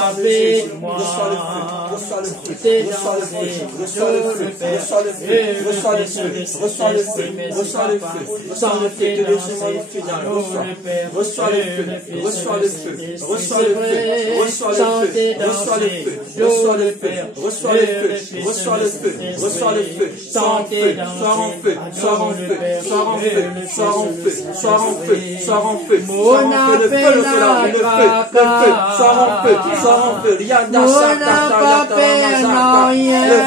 avec moi. reçois le feu, reçois le feu, reçois le feu, reçois le feu, reçois le feu, reçois le feu, reçois le feu, que le chemin final, reçois le feu, reçois le feu, reçois le feu, reçois le feu, reçois le feu, reçois le feu, reçois le feu, reçois le feu, reçois le feu, sois en feu, sois en feu, sois en feu, sois en feu, sois en feu, sois en feu, sois en feu, sois en feu, le feu, le feu, sois en feu, sois en feu, Yada Sakata, le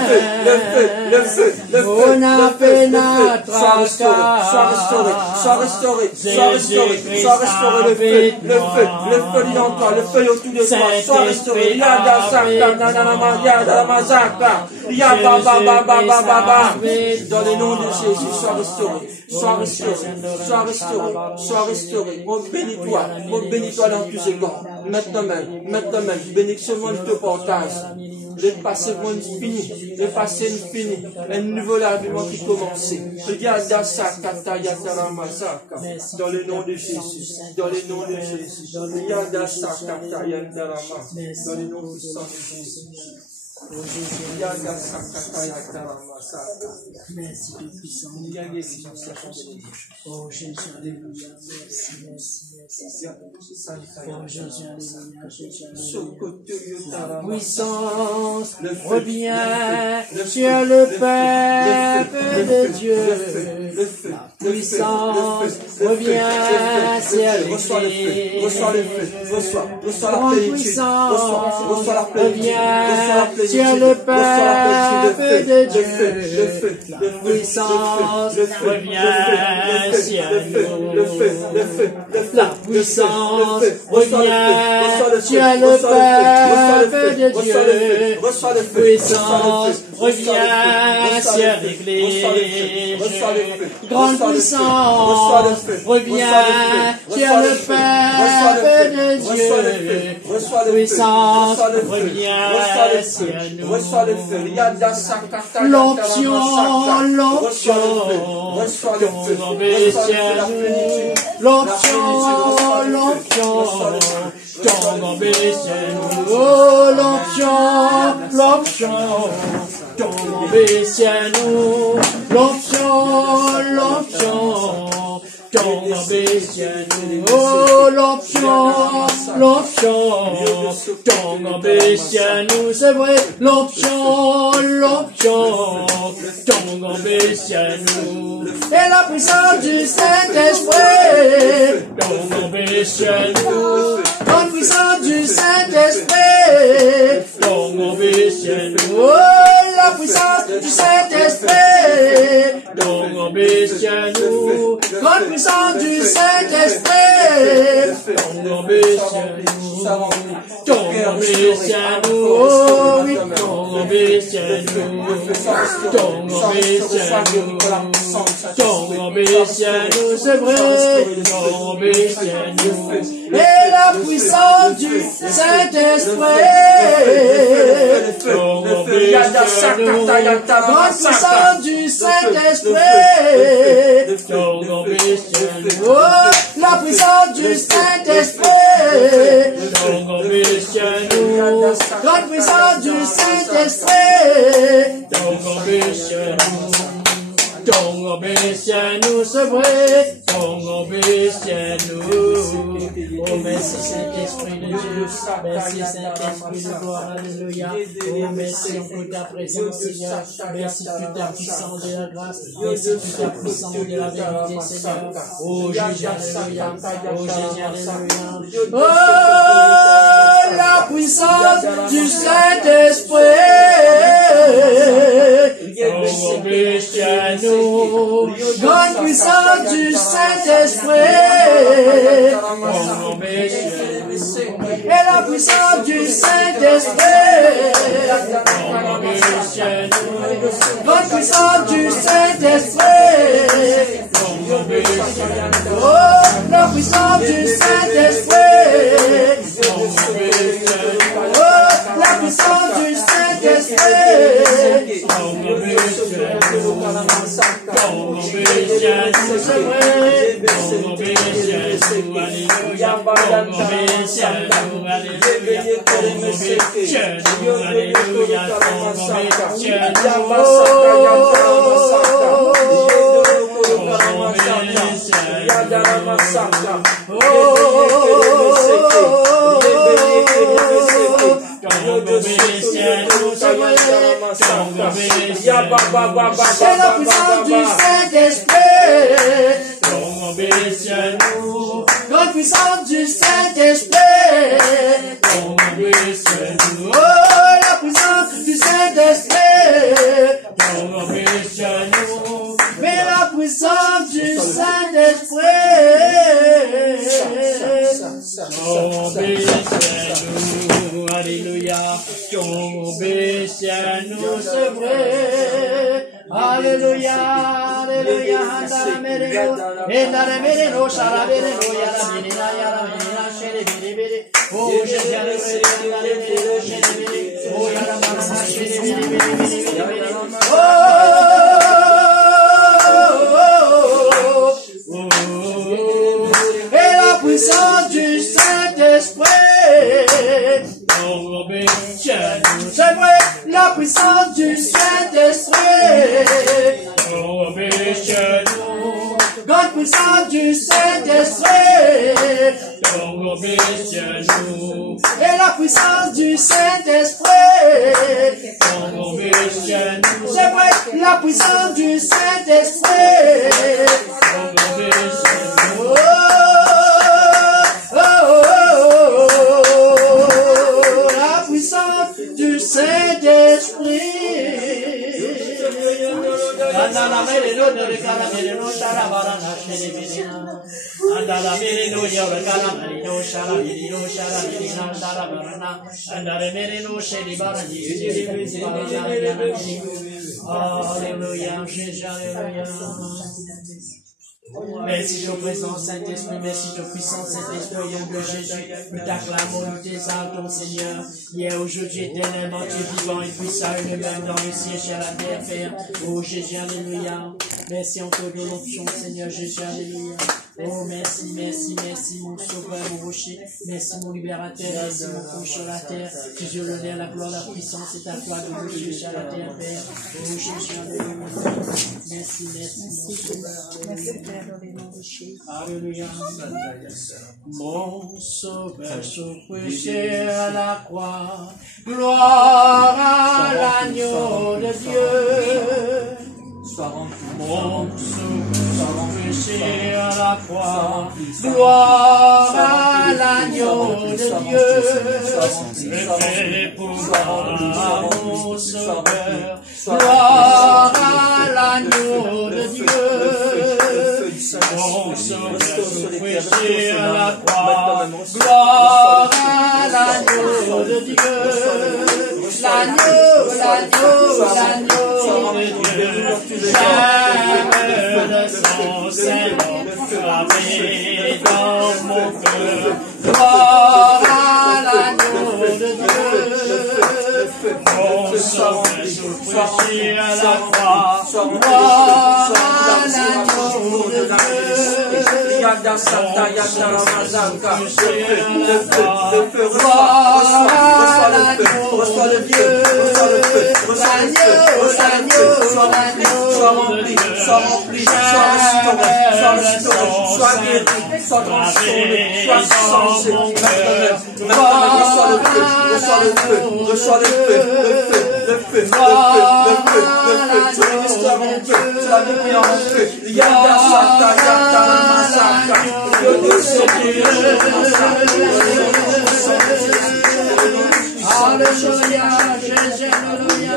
feu, le feu, le feu, le feu, le feu, sois restauré, sois restauré, sois restauré, sois restauré, sois restauré, le feu, le feu, le feu dans toi, le feu autour de toi, sois restauré, Yada Sakata, Yada Mazaka, Yada Baba, dans le nom de Jésus, sois restauré, sois restauré, sois restauré, sois restauré, on bénis-toi dans tous égards, maintenant même, bénédiction de te partage. Le passé est fini, le passé est fini, un nouveau lavement qui commence. Regarde dans le nom de Jésus, dans le nom de Jésus, regarde dans le nom puissant de Jésus. Merci, puissant. Oh Jésus, alléluia. Merci. Oh Jésus, alléluia. La puissance revient sur le peuple de Dieu. La puissance revient sur l'Église. Reçois le feu, reçois la plénitude, reçois la plénitude, sur le peuple de Dieu, la puissance revient sur nous. La puissance revient sur le peuple de Dieu. La puissance revient sur l'Église. Grande puissance revient sur le peuple de Dieu. La puissance revient sur nous. Reçois le feu, L'onction, c'est vrai, l'onction, et la puissance du Saint-Esprit, la puissance du Saint-Esprit, la puissance du Saint-Esprit, grande puissance du Saint-Esprit, c'est vrai, et la puissance du Saint-Esprit, grande puissance du Saint-Esprit, la puissance du Saint-Esprit, grande puissance du Saint-Esprit, ton obéissez-nous, c'est vrai, ton obéissez-nous. Oh, merci Saint-Esprit de Dieu, merci Saint-Esprit de gloire, alléluia. Oh, merci pour ta présence, Seigneur, merci pour ta puissance de la grâce, merci pour ta puissance de la vérité, Seigneur. Oh, Jésus, alléluia, oh, Jésus, alléluia. Oh, la puissance du Saint-Esprit, ton obéissez-nous. Grande puissance du Saint-Esprit, et la puissance du Saint-Esprit, grande puissance du Saint-Esprit, oh, la puissance du Saint-Esprit, oh, la puissance du Saint-Esprit, C'est la puissance du Saint-Esprit. La puissance du Saint-Esprit. Oh, la puissance du Saint-Esprit. Mais la puissance du Saint-Esprit. Alléluia. Obéissez-nous, c'est vrai. Alléluia. Alléluia. Et la puissance du Saint-Esprit. C'est vrai, la puissance du Saint-Esprit. Grande puissance du Saint-Esprit. Et la puissance du Saint-Esprit. C'est vrai, la puissance du Saint-Esprit. La puissance du Saint-Esprit. Alléluia, Jésus, alléluia. Merci de présence, Saint-Esprit, merci de puissance, Saint-Esprit, au nom de Jésus. Nous t'acclamons, nous t'exaltons, Seigneur. Hier, aujourd'hui, éternellement, tu es vivant et puissant, et le même dans le ciel, chez la terre, Père. Oh Jésus, alléluia. Merci encore de l'onction, Seigneur Jésus, alléluia. Oh, merci, merci, merci, mon sauveur, mon rocher. Merci, mon libérateur, merci, mon consolateur. Jésus, l'honneur, la gloire, la puissance, c'est à toi de nous, Jésus, à la terre, Père. Oh Jésus, alléluia. Merci, merci, mon sauveur. Alléluia. Mon sauveur souffrit à la croix. Gloire à l'agneau de Dieu. Mon sauveur souffrit à la croix. Gloire à l'agneau de Dieu. Pour mon sauveur. Gloire à l'agneau de Dieu. Mon sauveur souffrit à la croix. Gloire à l'agneau de Dieu. L'agneau, l'agneau, l'agneau de Dieu. J'aime de son sein gravé dans mon cœur. Gloire à l'agneau de Dieu. Mon sauveur souffrit à la croix. Gloire à l'agneau de Dieu. Yada Santa Yada Ramazanka. Le feu, reçois le Dieu, reçois le feu, sois rempli, sois restauré, sois guéri, sois transformé, sois changé. Maintenant, reçois le feu, reçois le feu, le feu, tu l'histoire en feu, tu la vie en feu. Yada Santa Yada Ramazanka. Alléluia, Jésus, alléluia.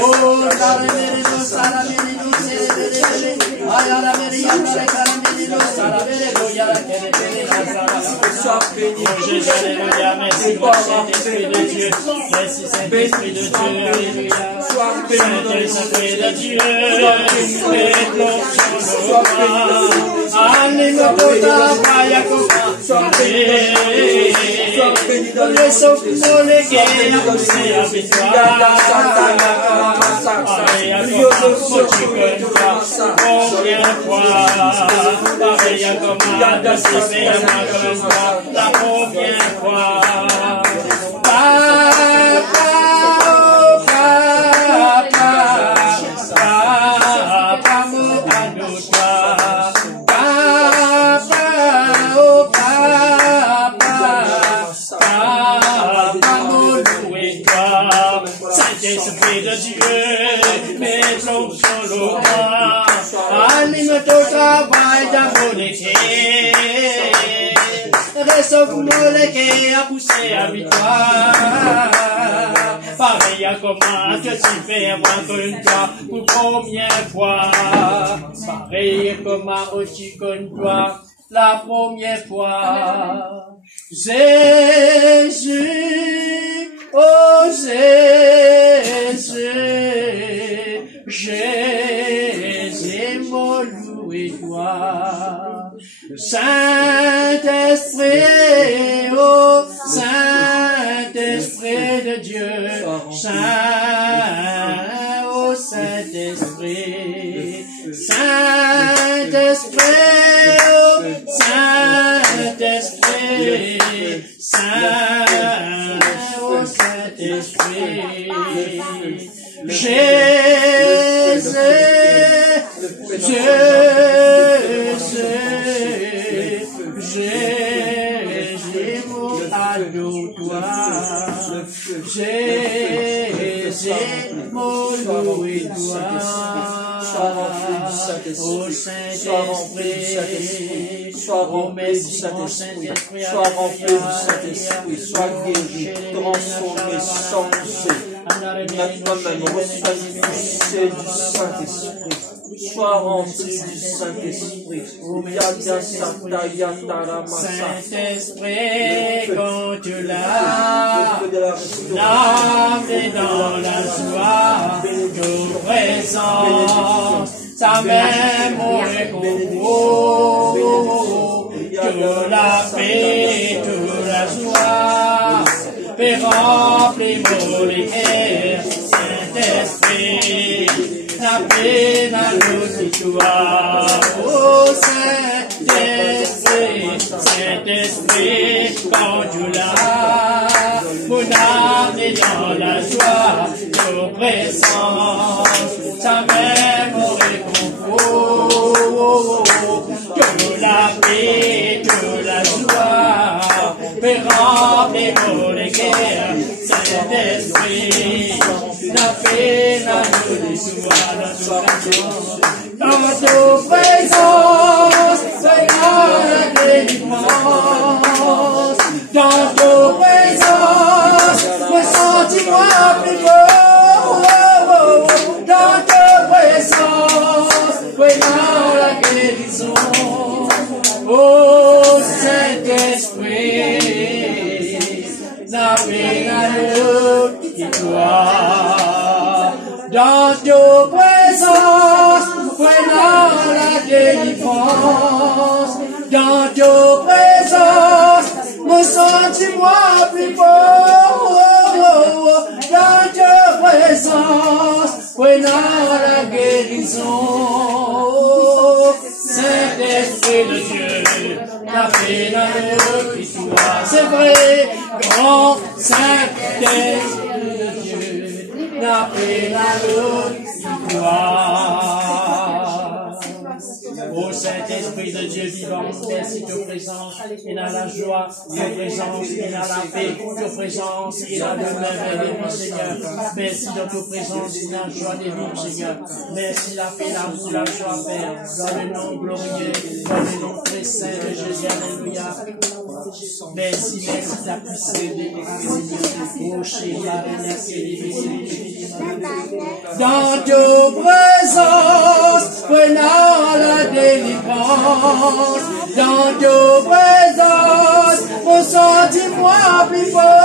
Oh, la remerino, sala merino, celebrere. Ay, la merino, caramino, sala merino, ya la querere, sala. Sois béni, Jésus, alléluia. Merci, Saint-Esprit de Dieu. Merci, Saint-Esprit de Dieu, alléluia. sois béni, Saint-Esprit de Dieu, sois béni. Anima kota, paya kota, sois béni. Sois béni dans le nom de Jésus. Sois béni dans le nom de Jésus. La première fois, Saint-Esprit de Dieu, mettons sur le roi, anime ton travail dans mon équipe, réchauffe mon équipe à pousser à victoire. Pareil à comment que tu fais avant une toi pour première fois. Pareil à comment aussi qu'une toi la première fois. Jésus, oh Jésus, Jésus, mon loué toi. Saint-Esprit, oh Saint-Esprit de Dieu, Saint, oh Saint-Esprit, Saint-Esprit, oh Saint-Esprit, Saint, oh Saint-Esprit, Jésus, Jésus, mon adore-toi, Jésus, mon loué-toi, oh Saint-Esprit, oh merci mon Saint-Esprit, sois rempli du Saint-Esprit, sois guéri, transformé, sanctifié. Maintenant même, reçois du Saint-Esprit. Sois rempli du Saint-Esprit. Saint-Esprit, quand tu l'as, l'âme est dans la joie, de présence, ta même au réconfort, que la paix, que la joie, fait remplir mon cœur, Saint-Esprit. La paix dans nos histoires, oh Saint-Esprit, Saint-Esprit, quand tu l'as, mon âme est dans la joie, de présence, ta même au réconfort, que la paix, que la joie, fait remplir mon cœur, Saint-Esprit, la paix dans nos histoires. Dans ta présence, c'est la délivrance. Dans ta présence, me sens-moi plus beau. Dans ta présence, c'est la guérison. Oh Saint-Esprit, la paix dans nos histoires. Dans ta présence, voilà la délivrance. Dans ta présence, me sens-moi plus beau. Dans ta présence, voilà la guérison. Saint-Esprit de Dieu, la paix dans notre histoire. C'est vrai, grand Saint-Esprit de Dieu, la paix dans notre histoire. Ô Saint-Esprit de Dieu vivant, merci de ta présence et dans la joie, ta présence et dans la paix, ta présence et dans le même élément, Seigneur. Merci de ta présence et dans la joie des vies, Seigneur. Merci la paix, l'amour, la joie, Père, dans le nom glorieux, dans le nom très saint de Jésus, alléluia. Merci, merci de la puissance de Dieu, Seigneur. Dans ta présence, prenons la délivrance. Dans ta présence, ressens-moi plus beau.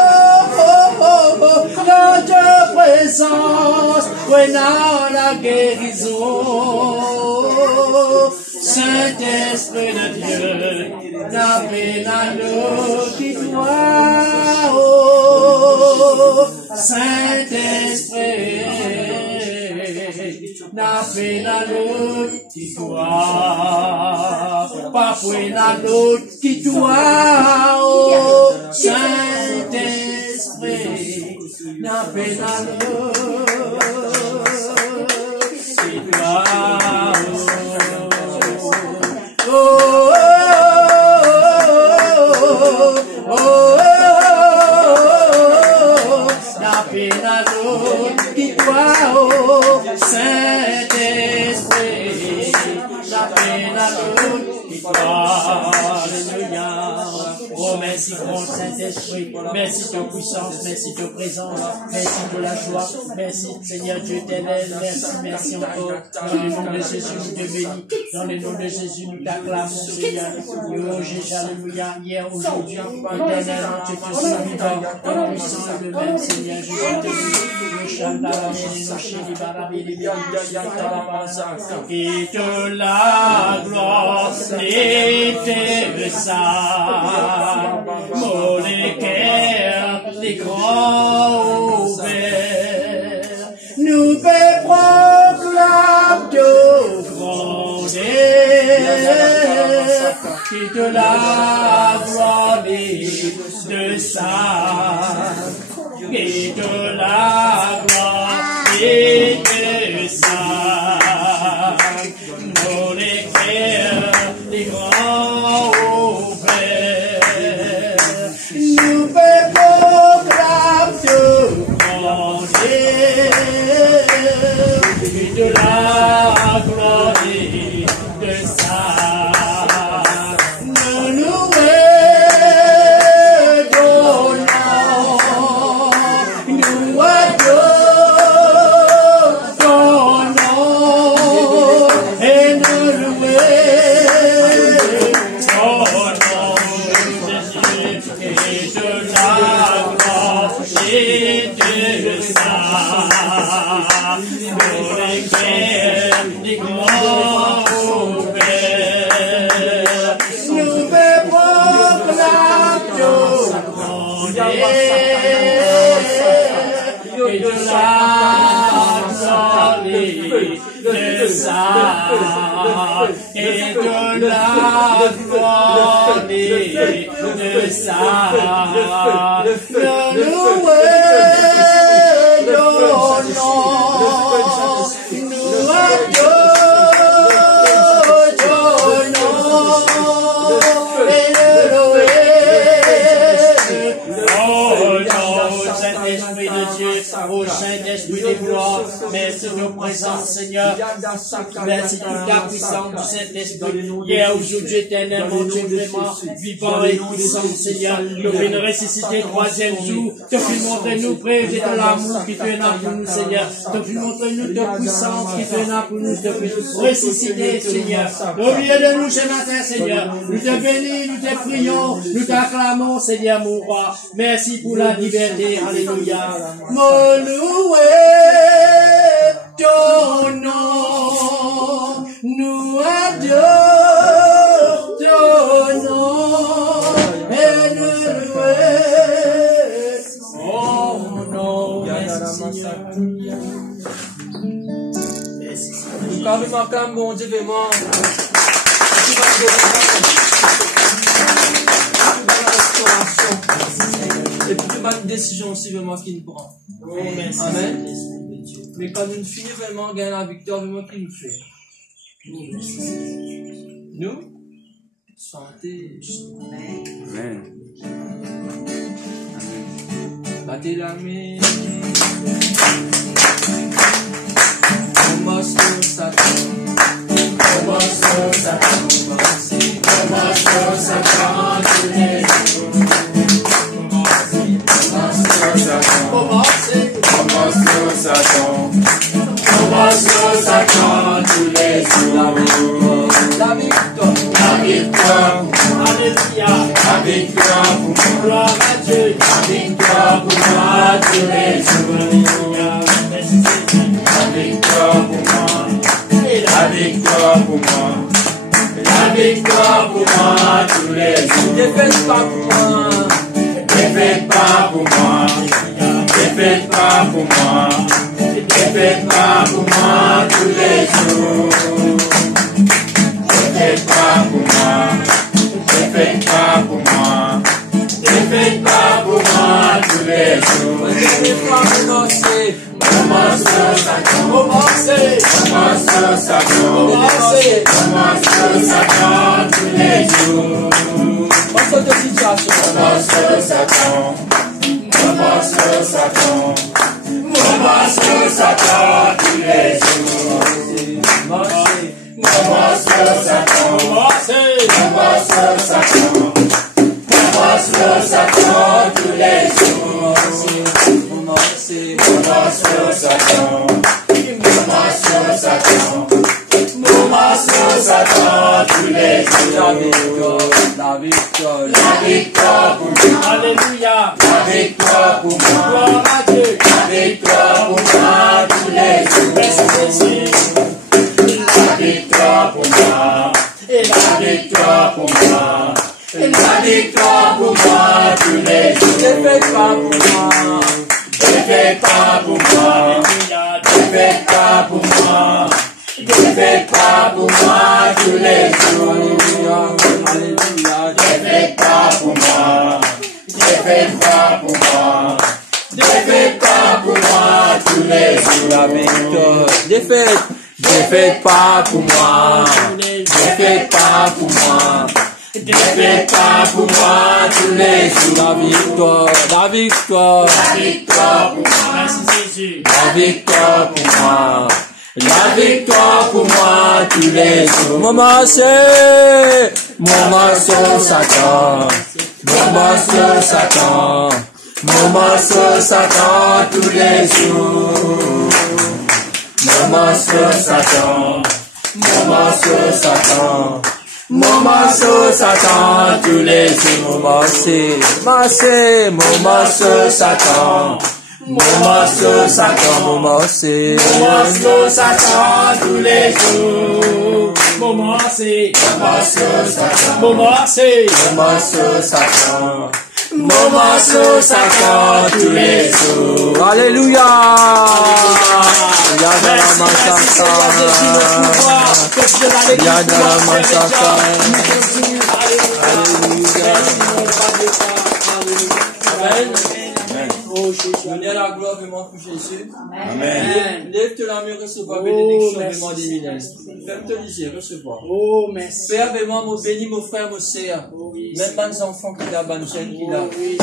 Dans ta présence, prenons la guérison. Saint-Esprit de Dieu, la paix dans nos histoires. Saint-Esprit, n'a fait la l'autre qui toi, pas pour la l'autre qui toi, oh, Saint-Esprit, n'a fait la l'autre qui toi, oh, oh, la pena l'autre qui toi, oh, Saint-Esprit, la pena l'autre qui toi, alléluia. Oh, merci pour ton Saint-Esprit, merci de ta puissance, merci de ta présence, merci de la joie, merci Seigneur Dieu éternel, merci encore. Dans le nom de Jésus, nous te bénis, dans le nom de Jésus, nous t'acclamons, Seigneur. Oh, Jésus, alléluia, hier, aujourd'hui, éternellement, tu es vivant, ton puissant et le même, Seigneur Jésus, et de la gloire l'éternel, mon cœurs, les grands ouverts, nous proclamons de grandeur, et de la gloire de sa, et de la gloire et de sa, nos cœurs, les grands ouverts, nous proclamons de grandeur, et de la gloire et de sa. Et de la gloire de sa, au Saint-Esprit de gloire, merci de nos présences, Seigneur. Merci de ta puissance du Saint-Esprit. Hier, aujourd'hui, éternel, mon Dieu, vraiment vivant et puissant, Seigneur. Nous venons ressusciter troisième jour. Te fais montrer nous près de l'amour qui te là pour nous, Seigneur. Te fais montrer nous ta puissance qui te là pour nous. Te fais ressusciter, Seigneur. Au milieu de nous ce matin, Seigneur. Nous te bénissons, nous te prions, nous t'acclamons, Seigneur, mon roi. Merci pour la liberté. Alléluia. Mon louer ton nom, nous adorons ton nom et nous louer ton nom. Merci Seigneur. Merci Seigneur. Quand nous m'acclame, bon Dieu, vraiment. Et puis, tu vas une décision aussi vraiment qui nous prend. Oh, merci. Amen. Mais quand nous finissons vraiment, gagner la victoire, vraiment qui nous fait. Nous, santé. Amen. Battez la main. Commence sur Satan. Commence sur Satan. Commence sur Satan. Tous les jours. La victoire. La victoire. Alléluia. La victoire pour moi. Gloire à Dieu. La victoire pour moi tous les jours. La victoire pour moi. La victoire pour moi. La victoire pour moi tous les jours. Ne faites pas pour moi. Ne faites pas pour moi. Ne faites pas pour moi. Ne faites pas pour moi tous les jours. Ne faites pas pour moi. Ne faites pas pour moi. Ne faites pas pour moi tous les jours. Ne faites pas pour moi, c'est Maman sur Satan. Maman sur Satan. Maman sur Satan tous les jours. Maman de situation. Maman sur Satan. Maman sur Satan. Maman sur Satan tous les jours. Maman sur Satan. Maman sur Satan. Maman sur Satan tous les jours. Maman sur Satan. Maman sur Satan. Maman sur Satan tous les jours. La victoire. La victoire pour moi. Alléluia. La victoire pour moi. Gloire à Dieu. La victoire pour moi tous les jours. Merci Jésus. La victoire pour moi. Et La victoire pour moi. La victoire pour moi tous les jours. Ne faites pas pour moi. Ne faites pas pour moi. Ne faites pas pour moi. Ne faites pas pour moi tous les jours. Alléluia. Ne faites pas pour moi. Ne faites pas pour moi. Ne faites pas pour moi tous les jours. La victoire. Ne faites pas pour moi. Ne faites pas pour moi. Ne faites pas pour moi tous les jours. La victoire. La victoire. La victoire pour moi. Merci Jésus. La victoire pour moi. La victoire pour moi tous les jours. Maman, c'est Maman sur Satan. Maman sur Satan. Maman sur Satan tous les jours. Maman sur Satan. Maman sur Satan. Maman sur Satan tous les jours. Maman, c'est Maman sur Satan. Maman sur Satan. Maman, c'est Maman sur Satan tous les jours. Maman c'est. Maman sur Satan. Maman c'est. Maman sur Satan. Maman sur Satan tous les jours. Alléluia. Donnez la gloire vraiment pour Jésus. Amen. Lève-toi la main, recevoir Oh, bénédiction merci. vraiment divine. Fais-moi te liser, recevoir. Oh, merci. Père, vraiment, mon béni, mon frère, mon sœur. Oh, oui. Même mes enfants qui ont ban jeunes qui Oh, ont. oui.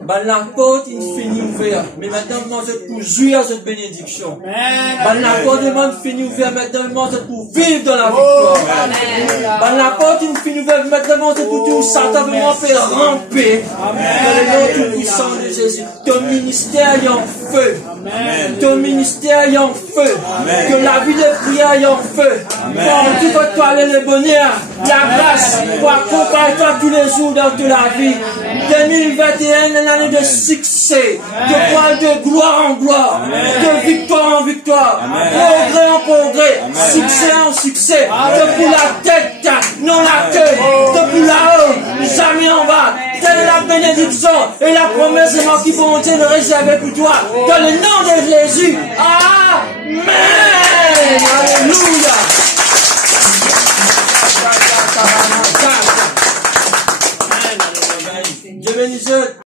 Ban la porte, il finit ouverte. Mais maintenant, nous sommes pour jouir à cette bénédiction. Ban la porte, demande finit ouverte. Maintenant, nous sommes pour vivre dans la victoire. Ban la porte, il finit ouverte. Maintenant, nous sommes pour tout Satan vraiment faire ramper. Dans le nom tout puissant de Jésus. Ton ministère est en feu. Ton ministère est en feu. Que la vie de prière est en feu. Pour tout votre toile le bonheur, la grâce, pour accompagner toi tous les jours dans toute la vie. 2021 est l'année de succès, de poil de gloire en gloire, de victoire en victoire, progrès en progrès, succès en succès, de pour la tête, non la queue, de pour là-haut, jamais en bas. Telle est la bénédiction et la promesse de moi qui vont Dieu le réserver pour toi. Dans le nom de Jésus. Amen.